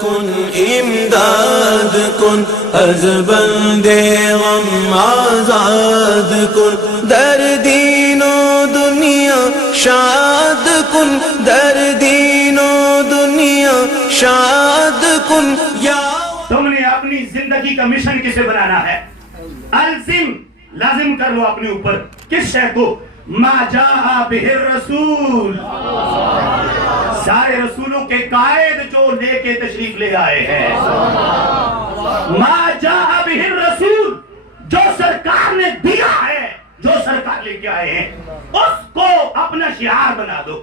کن امداد کن از بند غم آزاد کن در دین و دنیا شاد کن در دین و دنیا شاد کن یا تم نے اپنی زندگی کا مشن کسے بنانا ہے؟ الزم لازم کر لو اپنے اوپر کس شے کو؟ ما جاء بہ الرسول، سارے رسولوں کے قائد جو لے کے تشریف لے آئے ہیں، ما جاء بہ الرسول، جو سرکار نے دیا ہے، جو سرکار لے کے آئے ہیں اس کو اپنا شعار بنا دو،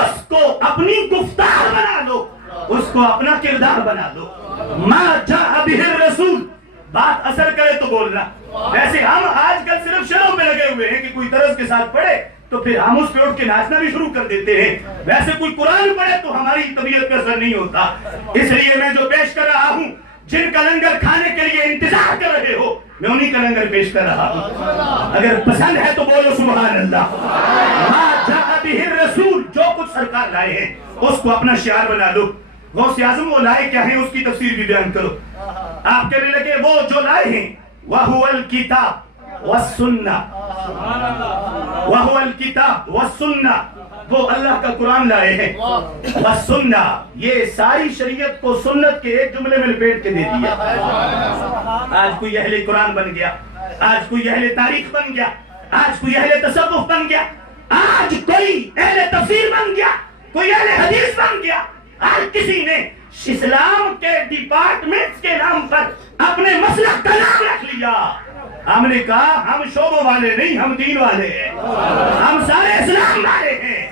اس کو اپنی گفتار بنا دو، اس کو اپنا کردار بنا دو۔ ما جاء بہ الرسول، بات اثر کرے تو بولنا۔ ویسے ہم آج کل صرف شروع میں لگے ہوئے ہیں کہ کوئی طرز کے ساتھ پڑھے تو پھر ہم اس پہ اٹھ کے ناچنا بھی شروع کر دیتے ہیں، ویسے کوئی قرآن پڑھے تو ہماری طبیعت پہ اثر نہیں ہوتا۔ اس لیے میں جو پیش کر رہا ہوں، جن کا لنگر کھانے کے لیے انتظار کر رہے ہو، میں انہی کا لنگر پیش کر رہا ہوں۔ اگر پسند ہے تو بولو سبحان اللہ۔ ما جاء بہ الرسول، جو کچھ سرکار لائے ہیں اس کو اپنا شعار بنا دو۔ غوث اعظم وہ لائے کیا ہیں اس کی تفسیر بھی بیان کرو۔ آپ کہنے لگے وہ جو لائے ہیں وَهُوَ الْكِتَابُ وَالسُّنَّةُ، وَهُوَ الْكِتَابُ وَالسُّنَّةُ، وہ اللہ کا قرآن لائے ہیں، وَالسُّنَّةُ، یہ ساری شریعت کو سنت کے ایک جملے میں لپیٹ کے دے دیا۔ آج کوئی اہل قرآن بن گیا، آج کوئی اہل تاریخ بن گیا، آج کوئی اہل تصوف بن گیا، آج کوئی اہل تفسیر بن گیا، کوئی اہل حدیث بن گیا۔ آج کسی نے اسلام کے ڈپارٹمنٹ کے نام پر اپنے مسلک کا نام رکھ لیا۔ ہم نے کہا ہم شعبوں والے نہیں، ہم دین والے ہیں، ہم سارے اسلام والے ہیں۔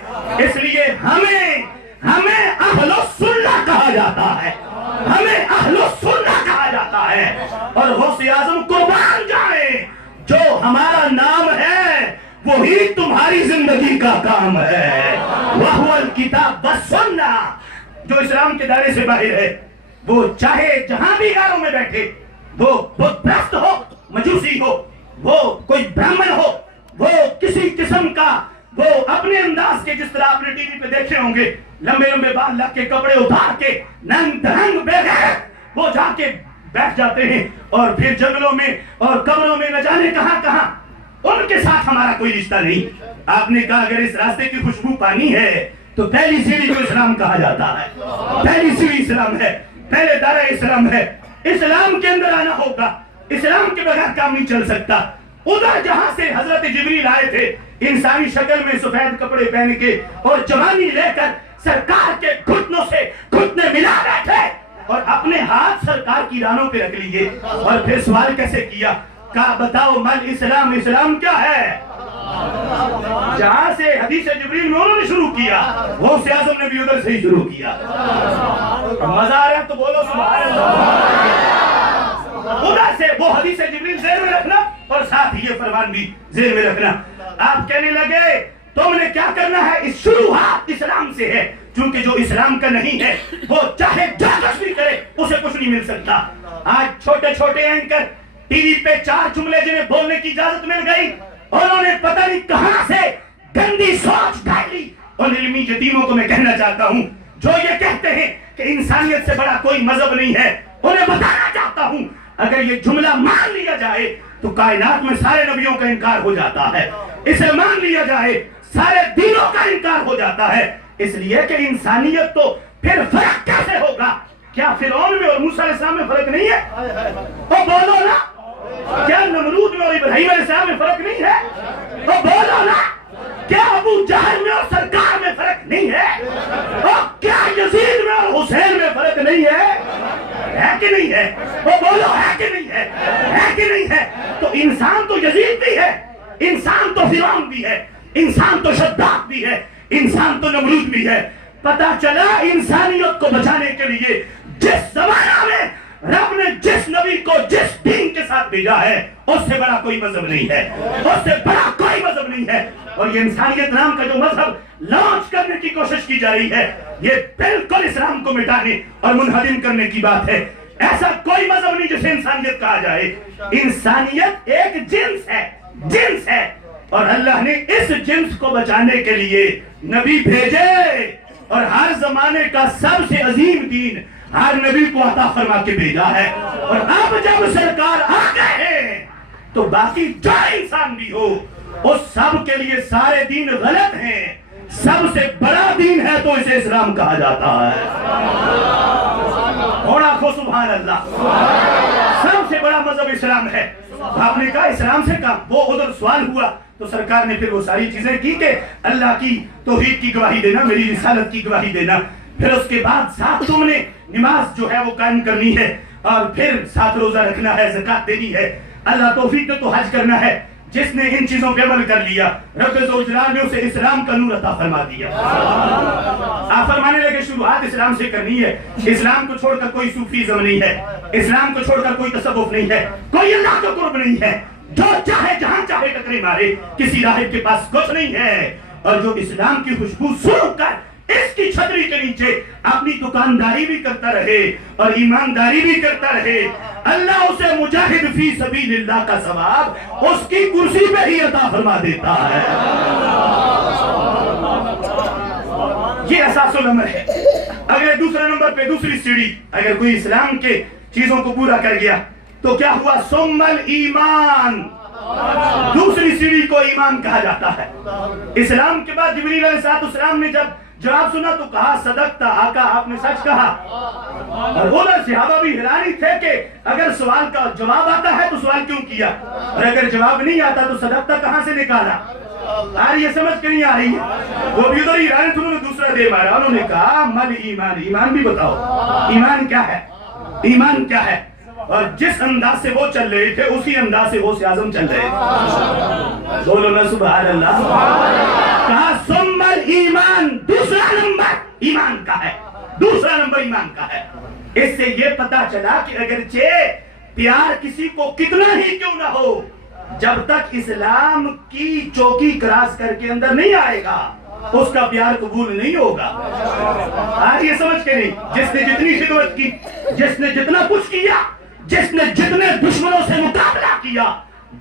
اس لیے ہمیں اہل السنہ کہا جاتا ہے، ہمیں اہل السنہ کہا جاتا ہے۔ اور غوث اعظم قربان جائے، جو ہمارا نام ہے وہی تمہاری زندگی کا کام ہے۔ وَهُوَ الْكِتَابُ وَالسُّنَّةُ، جو اسلام کے دائرے سے باہر ہے وہ چاہے جہاں بھی گھروں میں بیٹھے، وہ بت پرست ہو، مجوسی ہو، وہ کوئی برہمن ہو، وہ کسی قسم کا، وہ اپنے انداز کے، جس طرح آپ نے ٹی وی پہ دیکھے ہوں گے، لمبے لمبے بال لگ کے کپڑے اتار کے ننگ دھنگ بے غیرت وہ جا کے بیٹھ جاتے ہیں، اور پھر جنگلوں میں اور قبروں میں نہ جانے کہاں کہاں۔ ان کے ساتھ ہمارا کوئی رشتہ نہیں۔ آپ نے کہا اگر اس راستے کی خوشبو پانی ہے تو پہلی سیڑھی کو اسلام کہا جاتا ہے، پہلی سیڑھی اسلام ہے، پہلے دائرہ اسلام ہے۔ اسلام کے اندر آنا ہوگا، اسلام کے بغیر کام نہیں چل سکتا۔ ادھر جہاں سے حضرت جبریل آئے تھے انسانی شکل میں سفید کپڑے پہن کے اور جوانی لے کر، سرکار کے گھٹنوں سے گھٹنے ملا بیٹھے اور اپنے ہاتھ سرکار کی رانوں پہ رکھ لیے، اور پھر سوال کیسے کیا؟ کہا بتاؤ مل اسلام، اسلام کیا ہے؟ جہاں سے حدیث جبریل میں انہوں نے شروع کیا، غوث اعظم نے بھی ادھر سے ہی شروع کیا۔ مزہ آ رہا ہے تو بولو سبحان اللہ۔ ادھر سے وہ حدیث جبریل ذہن میں رکھنا اور ساتھ ہی یہ فرمان بھی ذہن میں رکھنا۔ آپ کہنے لگے تم نے کیا کرنا ہے؟ اس شروعات اسلام سے ہے، چونکہ جو اسلام کا نہیں ہے وہ چاہے جو کچھ بھی کرے اسے کچھ نہیں مل سکتا۔ آج چھوٹے چھوٹے اینکر ٹی وی پہ چار جملے جنہیں بولنے کی اجازت مل گئی، انہوں نے پتہ نہیں کہاں سے گندی سوچ ڈالی۔ اور علمی یتیموں کو میں کہنا چاہتا ہوں جو یہ کہتے ہیں کہ انسانیت سے بڑا کوئی مذہب نہیں ہے، انہیں بتانا چاہتا ہوں اگر یہ جملہ مان لیا جائے تو کائنات میں سارے نبیوں کا انکار ہو جاتا ہے، اسے مان لیا جائے سارے دینوں کا انکار ہو جاتا ہے۔ اس لیے کہ انسانیت تو پھر فرق کیسے ہوگا؟ کیا فرعون میں اور موسیٰ علیہ السلام میں فرق نہیں ہے؟ وہ بولو نا، کیا نمرود میں اور ابراہیم علیہ السلام میں فرق نہیں ہے؟ وہ بولو نا، کیا ابو جہل میں اور سرکار میں فرق نہیں ہے؟ اور کیا یزید میں اور حسین میں فرق نہیں ہے کہ نہیں ہے؟ وہ بولو ہے کہ نہیں ہے کہ نہیں ہے؟ تو انسان تو یزید بھی ہے، انسان تو فرعون بھی ہے، انسان تو شداد بھی ہے، انسان تو نمرود بھی ہے۔ پتا چلا انسانیت کو بچانے کے لیے جس زمانہ میں رب نے جس نبی کو جس دین کے ساتھ بھیجا ہے اس سے بڑا کوئی مذہب نہیں ہے، اس سے بڑا کوئی مذہب نہیں ہے۔ اور یہ انسانیت نام کا جو مذہب لانچ کرنے کی کوشش کی جا رہی ہے، یہ بالکل اسلام کو مٹانے اور منہدم کرنے کی بات ہے۔ ایسا کوئی مذہب نہیں جسے انسانیت کہا جائے۔ انسانیت ایک جنس ہے اور اللہ نے اس جنس کو بچانے کے لیے نبی بھیجے، اور ہر زمانے کا سب سے عظیم دین ہر نبی کو عطا فرما کے بھیجا ہے. اور اب جب سرکار آ گئے ہیں تو باقی جو انسان بھی ہو اس سب کے لیے سارے دین غلط ہیں. سب سے بڑا دین ہے تو اسے اسلام کہا جاتا ہے. ہونا کو سبحان اللہ. سب سے بڑا مذہب اسلام ہے. آپ نے کہا اسلام سے کہا, وہ ادھر سوال ہوا تو سرکار نے پھر وہ ساری چیزیں کی کہ اللہ کی توحید کی گواہی دینا, میری رسالت کی گواہی دینا, پھر اس کے بعد ساتھ تم نے نماز جو ہے وہ قائم کرنی ہے, اور پھر ساتھ روزہ رکھنا ہے, زکات دینی ہے, اللہ توفیق دے تو حج کرنا ہے. جس نے ان چیزوں پہ عمل کر لیا رب ذوالجلال نے اسے اسلام کا نور عطا فرما دیا. آپ فرمانے لگے شروعات اسلام سے کرنی ہے. اسلام کو چھوڑ کر کوئی صوفیزم نہیں ہے, اسلام کو چھوڑ کر کوئی تصوف نہیں ہے, کوئی اللہ کا قرب نہیں ہے. جو چاہے جہاں چاہے ٹکرے مارے, کسی راہب کے پاس کچھ نہیں ہے. اور جو اسلام کی خوشبو سونگھ کر اس کی چھتری کے نیچے اپنی دکانداری بھی کرتا رہے اور ایمانداری بھی کرتا رہے, اللہ اسے مجاہد فی سبیل اللہ کا ثواب اس کی کرسی پہ ہی عطا فرما دیتا ہے. یہ اساس الامر ہے. اگلے دوسرے نمبر پہ دوسری سیڑھی, اگر کوئی اسلام کے چیزوں کو پورا کر گیا تو کیا ہوا؟ ثم الایمان. دوسری سیڑھی کو ایمان کہا جاتا ہے. اسلام کے بعد جبریل علیہ السلام نے جب جواب سنا تو کہا صدقتا آقا, آپ نے سچ کہا. اور ادھر صحابہ بھی حیرانی تھے کہ اگر سوال کا جواب آتا ہے تو سوال کیوں کیا, اور اگر جواب نہیں آتا تو صدقتا کہاں سے نکالا. یہ سمجھ کے نہیں آ رہی ہے. وہ بھی ادھر حیرانی تھے, انہوں نے دوسرا دے مارا. انہوں نے کہا مل ایمان, ایمان بھی بتاؤ, ایمان کیا ہے, ایمان کیا ہے. اور جس انداز سے وہ چل رہے تھے اسی انداز سے غوث اعظم چل رہے تھے. بولو نا سبحان اللہ. کہا ثم الایمان, دوسرا نمبر ایمان کا ہے, دوسرا نمبر ایمان کا ہے. اس سے یہ پتا چلا کہ اگرچہ پیار کسی کو کتنا ہی کیوں نہ ہو, جب تک اسلام کی چوکی کراس کر کے اندر نہیں آئے گا اس کا پیار قبول نہیں ہوگا. آج یہ سمجھ کے نہیں, جس نے جتنی خدمت کی, جس نے جتنا کچھ کیا, جس نے جتنے دشمنوں سے مقابلہ کیا,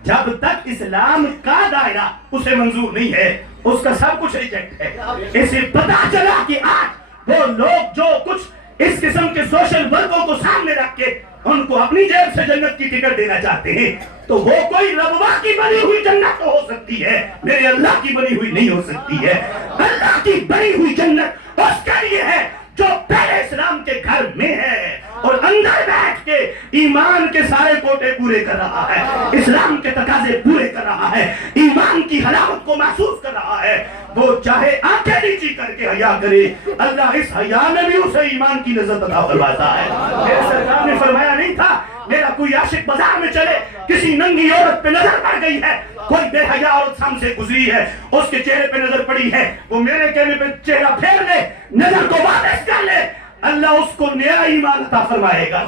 جب تک اسلام کا دائرہ اسے منظور نہیں ہے اس کا سب کچھ ریجیکٹ ہے. اسے پتا چلا کہ آج وہ لوگ جو کچھ اس قسم کے سوشل ورکوں کو سامنے رکھ کے ان کو اپنی جیب سے جنت کی ٹکٹ دینا چاہتے ہیں, تو وہ کوئی ربوا کی بنی ہوئی جنت تو ہو سکتی ہے, میرے اللہ کی بنی ہوئی نہیں ہو سکتی ہے. اللہ کی بنی ہوئی جنت اس کے لیے ہے جو پہلے اسلام کے گھر میں ہے اور اندر بیٹھ کے ایمان کے سارے کوٹے پورے کر رہا ہے, اسلام کے تقاضے پورے کر رہا ہے, ایمان کی حلاوت کو محسوس کر رہا ہے. وہ چاہے آنکھیں نیچی کر کے حیا کرے, اللہ اس حیا میں بھی اسے ایمان کی لذت عطا فرماتا ہے. میرے سرکار نے فرمایا نہیں تھا میرا کوئی عاشق بازار میں چلے, کسی ننگی عورت پہ نظر پڑ گئی ہے, کوئی بے حیا عورت سام سے گزری ہے, اس کے چہرے پہ نظر پڑی ہے, وہ میرے کہنے پہ چہرہ پھیر لے, نظر کو واپس کر لے, اللہ اس کو نیا ایمان عطا فرمائے گا.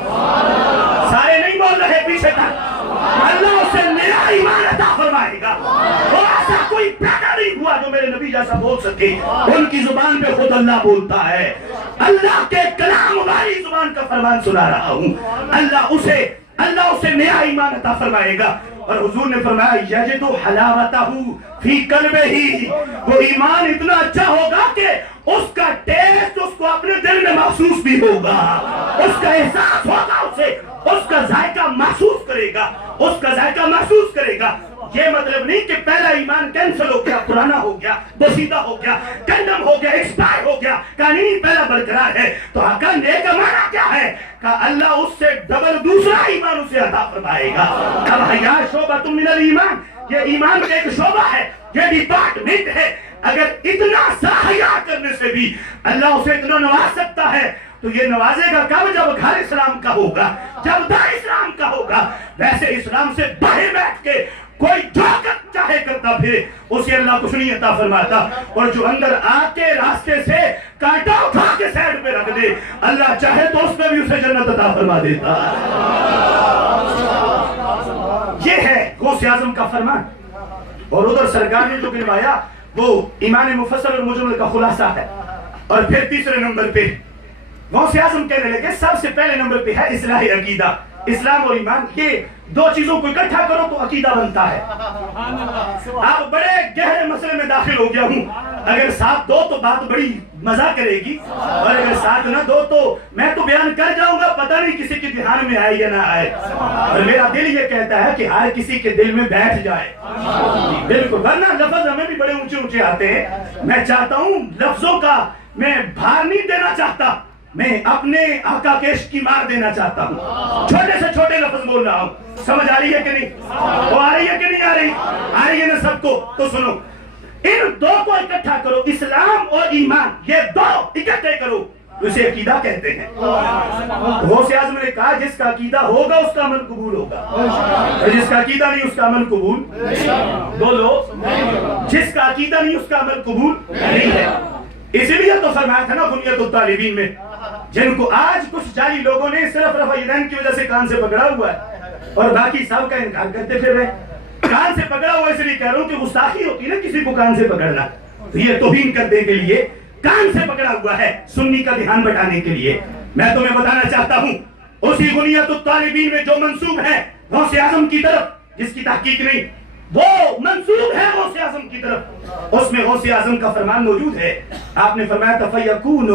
سارے نہیں بول رہے پیچھے تک, اللہ اسے نیا ایمان عطا فرمائے گا. اور ایسا کوئی پیدا نہیں ہوا جو میرے نبی جیسا بول سکے. ان کی زبان پہ خود اللہ بولتا ہے, اللہ کے کلام والی زبان کا فرمان سنا رہا ہوں. اللہ اسے نیا ایمان عطا فرمائے گا. اور حضور نے فرمایا یجد حلاوتہ فی قلبہ, وہ ایمان اتنا اچھا ہوگا کہ اس کا ٹیسٹ اس کو اپنے دل میں محسوس بھی ہوگا, اس کا احساس ہوگا, اسے اس کا ذائقہ محسوس کرے گا, اس کا ذائقہ محسوس کرے گا. یہ مطلب نہیں کہ پہلا ایمان کینسل ہو گیا, پرانا ہو گیا, بسیدہ ہو گیا, کنڈم ہو گیا, ایکسپائر ہو گیا. کہا نہیں پہلا برقرار ہے. تو حقا نیک معنی کیا ہے؟ کہ اللہ اس سے ڈبل دوسرا ایمان اسے عطا فرمائے گا. اب حیا شعبۃ من الایمان, یہ ایمان کا ایک شعبہ ہے, یہ ڈپارٹمنٹ ہے. اگر اتنا سا حیا کرنے سے بھی اللہ اسے اتنا نواز سکتا ہے تو یہ نوازے گا کب؟ جب گھر اسلام کا ہوگا, جب دار اسلام کا ہوگا. ویسے اسلام سے باہر بیٹھ کے کوئی جو چاہے کرتا پھرے اسے اللہ کچھ نہیں عطا فرماتا. اور جو اندر آ کے راستے سے کانٹا اٹھا کے سائڈ پہ رکھ دے, اللہ چاہے تو اس میں بھی اسے جنت عطا فرما دیتا. یہ ہے غوث اعظم کا فرمان. اور ادھر سرکار نے جو گنوایا وہ ایمان مفصل اور مجمل کا خلاصہ ہے. اور پھر تیسرے نمبر پہ غوث اعظم کہنے لگے سب سے پہلے نمبر پہ ہے اصلاح عقیدہ. اسلام اور ایمان، یہ دو چیزوں کو اکٹھا کرو تو عقیدہ بنتا ہے. آپ بڑے گہرے مسئلے میں داخل ہو گیا ہوں. اگر ساتھ دو تو بات بڑی مزہ کرے گی، اور اگر ساتھ نہ دو تو میں تو بیان کر جاؤں گا، پتہ نہیں کسی کے دھیان میں آئے یا نہ آئے. اور میرا دل یہ کہتا ہے کہ ہر کسی کے دل میں بیٹھ جائے. بالکل، ورنہ لفظ ہمیں بھی بڑے اونچے اونچے آتے ہیں. میں چاہتا ہوں لفظوں کا میں بھار نہیں دینا چاہتا، میں اپنے آقا کے عشق کی مار دینا چاہتا ہوں. چھوٹے سے چھوٹے لفظ بول رہا ہوں. سمجھ آ رہی ہے کہ نہیں؟ وہ آ رہی ہے کہ نہیں آ رہی؟ آ رہی ہے نا سب کو؟ تو سنو، ان دو کو اکٹھا کرو، اسلام اور ایمان، یہ دو اکٹھے کرو، اسے عقیدہ کہتے ہیں. غوث اعظم نے کہا جس کا عقیدہ ہوگا اس کا عمل قبول ہوگا، اور جس کا عقیدہ نہیں اس کا عمل قبول. بولو، جس کا عقیدہ نہیں اس کا عمل قبول نہیں ہے. اسی لیے تو فرمایا تھا نا بنیت الطالبین میں، جن کو آج کچھ جعلی لوگوں نے صرف رفع یدین کی وجہ سے کان سے پکڑا ہوا ہے اور باقی سب کا انکار کرتے پھر رہے. کان سے پکڑا ہوا اس لیے کہہ رہا ہوں کہ گستاخی ہوتی ہے نا کسی کو کان سے پکڑنا، تو یہ توہین کرنے کے لیے کان سے پکڑا ہوا ہے، سنی کا دھیان بٹانے کے لیے. میں تمہیں بتانا چاہتا ہوں اسی بنیت الطالبین میں جو منسوب ہے غوث اعظم کی طرف، جس کی تحقیق نہیں، وہ منسوب ہے غوث اعظم کی طرف، اس میں غوث اعظم کا فرمان موجود ہے. آپ نے فرمایا تھا فَيَكُونُ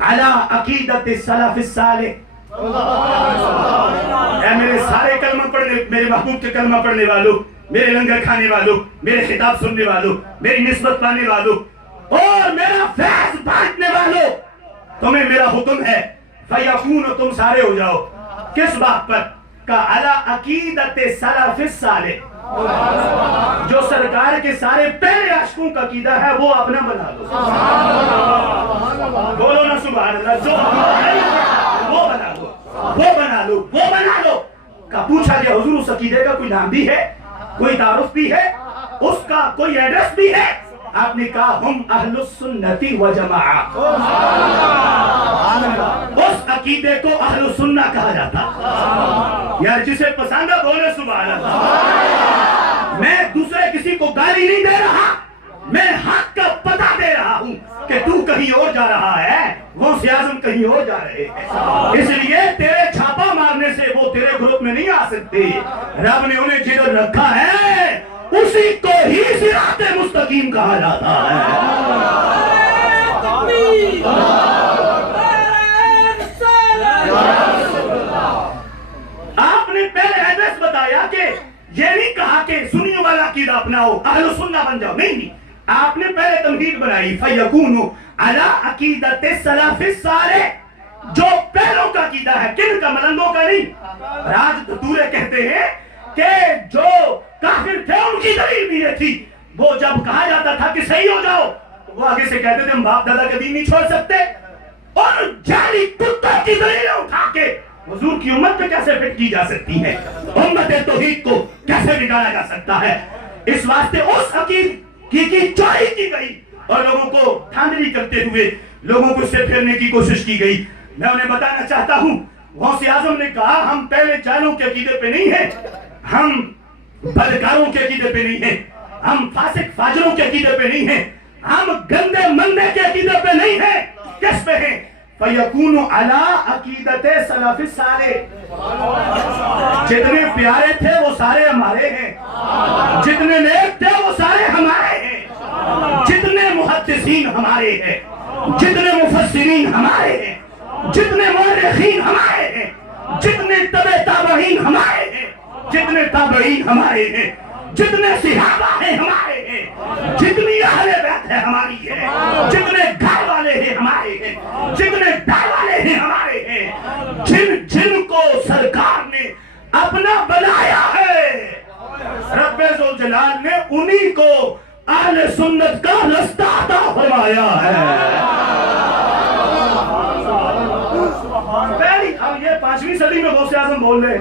عَلَىٰ عَقِيدَةِ السَّلَفِ الصَّالِحِ. اے میرے سارے کلمہ پڑھنے، میرے محبوب کے کلمہ پڑھنے والوں، میرے لنگر کھانے والوں، میرے خطاب سننے والوں، میری نسبت پانے والوں اور میرا فیض بانٹنے والوں، تمہیں میرا حکم ہے فَيَكُونُ، تم سارے ہو جاؤ. کس بات پر؟ کہ عَلَىٰ عَقِيدَةِ السَّلَفِ الصَّالِحِ، جو سرکار کے سارے پہلے عاشقوں کا عقیدہ ہے وہ اپنا بنا لو. بولو نا سبحان اللہ. جو وہ بنا لو، وہ بنا لو، وہ بنا لو. کا پوچھا کہ حضور اس عقیدے کا کوئی نام بھی ہے، کوئی تعارف بھی ہے، اس کا کوئی ایڈریس بھی ہے؟ آپ نے کہا ہم اہل السنت والجماعہ. اس عقیدے کو اہل السنہ کہا جاتا. یار جسے پسند ہے بولے سبحان اللہ. میں دوسرے کسی کو گالی نہیں دے رہا، میں حق کا پتہ دے رہا ہوں کہ تو کہیں اور جا رہا ہے، غوث اعظم کہیں اور جا رہے ہیں. اس لیے تیرے چھاپا مارنے سے وہ تیرے گروپ میں نہیں آ سکتے. رب نے انہیں جدھر رکھا ہے اسی کو ہی صراط مستقیم کہا جاتا ہے. آپ نے پہلے ایڈریس بتایا کہ یہ نہیں کہا کہ سنیوں والا عقیدہ اپناؤ، اہل سنہ بن جاؤ، نہیں. آپ نے پہلے تمہید بنائی فَيَكُونُ عَلَىٰ عَقِيدَةِ السَّلَفِ الصَّالِحِ، جو پہلوں کا عقیدہ ہے، کن کا؟ ملنگوں کا نہیں. راج دھتورے کہتے ہیں کہ جو کافر تھے ان کی دلیل بھی یہ تھی، وہ جب کہا جاتا تھا کہ صحیح ہو جاؤ تو وہ آگے سے کہتے تھے ہم باپ دادا کا دین نہیں چھوڑ سکتے، اور جعلی کتوں کی دلیلیں اٹھا کے حضور کی امت پہ کیسے فٹ کی جا سکتی ہے، امت توحید کو کیسے بگاڑا جا سکتا ہے. اس واسطے اس عقید کی چوری کی گئی اور لوگوں کو دھاندلی کرتے ہوئے لوگوں کو اس سے پھیرنے کی کوشش کی گئی. میں انہیں بتانا چاہتا ہوں غوث اعظم نے کہا ہم پہلے جالوں کے عقیدے پہ نہیں ہیں، ہم بدکاروں کے عقیدے پہ نہیں ہیں، ہم فاسق فاجروں کے عقیدے پہ نہیں ہیں، ہم گندے مندے کے عقیدے پہ نہیں ہیں. کس پہ ہیں؟ فَيَكُونُ عَلَىٰ عَقِيدَةِ السَّلَفِ الصَّالِحِ. جتنے پیارے تھے وہ سارے ہمارے ہیں، جتنے نیک تھے وہ سارے ہمارے ہیں، جتنے محدثین ہمارے ہیں، جتنے مفسرین ہمارے ہیں، جتنے مورخین ہمارے ہیں، جتنے تبع تابعین ہمارے ہیں، جتنے تابعین ہمارے ہیں، جتنے صحابہ ہیں ہمارے ہیں، جتنی اہل بیت ہے ہماری ہے، جتنے گھر والے ہیں ہمارے ہیں، جتنے در والے ہیں ہمارے ہیں. جن جن کو سرکار نے اپنا بنایا ہے رب ذوالجلال نے انہی کو اہل سنت کا رستہ عطا فرمایا ہے. اب یہ 5ویں صدی میں غوث اعظم بول رہے ہیں،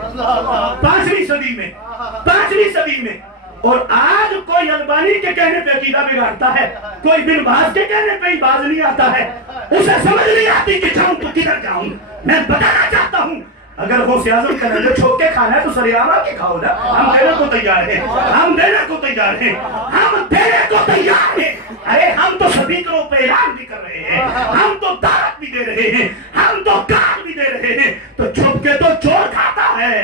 5ویں صدی میں. اور آج کوئی البانی کے کہنے پہ عقیدہ بگاڑتا ہے، کوئی بن باز کے کہنے پہ ہی باز نہیں آتا ہے، اسے سمجھ نہیں آتی کہ جاؤں تو کدھر جاؤں. میں بتانا چاہتا ہوں اگر غوث اعظم کا نظر چھوک کے کھانا ہے تو سریعام آ کے کھاؤ نا. ہم دینے کو تیار ہیں، ہم دینے کو تیار ہیں، ہم دینے کو تیار ہیں. ارے ہم تو سپیکروں پہ اعلان بھی کر رہے ہیں، ہم تو دعوت بھی دے رہے ہیں، ہم تو کار بھی دے رہے ہیں. تو چھپ کے تو چور کھاتا ہے، ہے,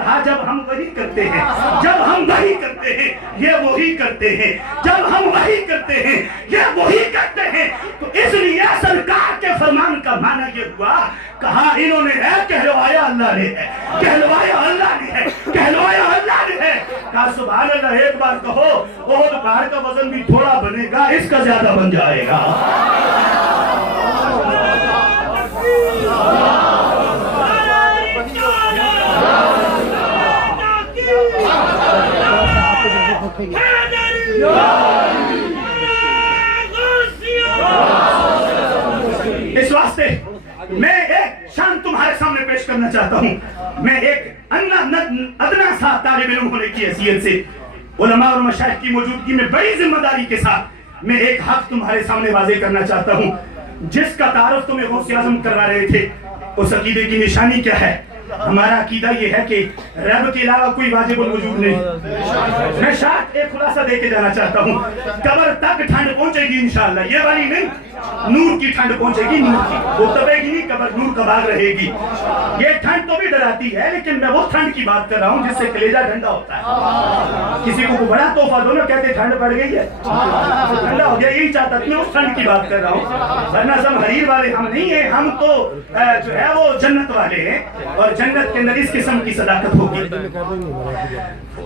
کہا جب ہم وہی کرتے ہیں، جب ہم وہی کرتے ہیں یہ وہی کرتے ہیں، جب ہم وہی کرتے ہیں یہ وہی کرتے ہیں، تو اس لیے سرکار کے فرمان کا معنی یہ ہوا، کہا انہوں نے ہے کہلوایا اللہ نے ہے، کہلوایا اللہ نے ہے، کہلوایا اللہ نے ہے۔ کہا سبحان اللہ، ایک بار کہو احد پہاڑ کا وزن بھی تھوڑا بنے گا، اس کا زیادہ بن جائے گا۔ اس واسطے میں ایک شان تمہارے سامنے پیش کرنا چاہتا ہوں۔ میں ایک ادنا سا طالب علم ہونے کی حیثیت سے علماء اور مشائخ کی موجودگی میں بڑی ذمہ داری کے ساتھ میں ایک حق تمہارے سامنے واضح کرنا چاہتا ہوں، جس کا تعارف تمہیں غوث اعظم کروا رہے تھے۔ اس عقیدے کی نشانی کیا ہے؟ ہمارا عقیدہ یہ ہے کہ رب کے علاوہ کوئی واجب الوجود نہیں۔ میں شاید ایک خلاصہ دے کے جانا چاہتا ہوں، قبر تک ٹھنڈ پہنچے گی انشاءاللہ، یہ والی نہیں، نور کی ٹھنڈ پہنچے گی، نور کی، وہ تبے گی نہیں، قبر نور کا باغ رہے گی۔ یہ ٹھنڈ تو بھی ڈراتی ہے، لیکن میں وہ ٹھنڈ کی بات کر رہا ہوں جس سے کلیجہ ٹھنڈا ہوتا ہے۔ کسی کو بڑا تحفہ دو نا، کہتے ٹھنڈ پڑ گئی ہے، ٹھنڈا ہو گیا، یہی چاہتا میں اس ٹھنڈ کی بات کر رہا ہوں۔ ورنہ سب حریر والے ہم نہیں ہیں، ہم تو جو ہے وہ جنت والے ہیں، اور جنت کے اندر اس قسم کی صداقت ہوگی۔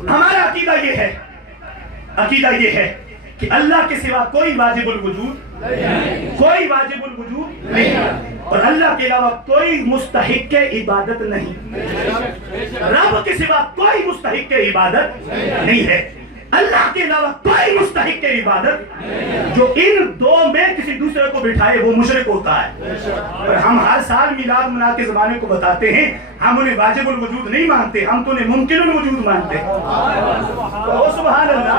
ہمارا عقیدہ یہ ہے کہ اللہ کے سوا کوئی واجب الوجود نہیں، اور اللہ کے علاوہ کوئی مستحق عبادت نہیں، رب کے سوا کوئی مستحق عبادت نہیں ہے، اللہ کے علاوہ کوئی مستحق عبادت جو ان دو میں کسی دوسرے کو بٹھائے وہ مشرک ہوتا ہے۔ اور ہم ہر سال میلاد منا کے زمانے کو بتاتے ہیں، ہم انہیں واجب الوجود نہیں مانتے، ہم تو انہیں ممکن الوجود مانتے ہیں۔ او سبحان اللہ،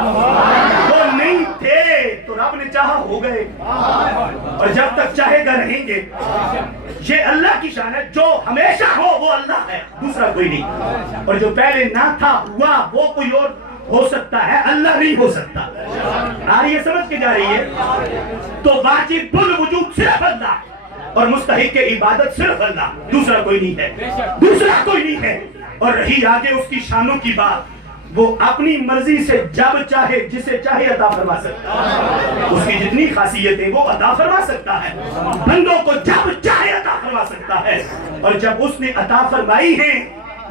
وہ نہیں تھے تو رب نے چاہا ہو گئے، اور جب تک چاہے گا رہیں گے۔ یہ اللہ کی شان ہے، جو ہمیشہ ہو وہ اللہ ہے، دوسرا کوئی نہیں، اور جو پہلے نہ تھا ہوا وہ کوئی اور ہو سکتا ہے، اللہ نہیں ہو سکتا۔ آ رہی ہے سمجھ کے جا رہی ہے؟ تو واجب الوجود صرف اللہ، اور مستحق عبادت صرف اللہ، دوسرا کوئی نہیں ہے۔ اور رہی آگے اس کی شانوں کی بات، وہ اپنی مرضی سے جب چاہے جسے چاہے عطا فرما سکتا ہے، اس کی جتنی خاصیتیں وہ عطا فرما سکتا ہے، بندوں کو جب چاہے عطا فرما سکتا ہے، اور جب اس نے عطا فرمائی ہے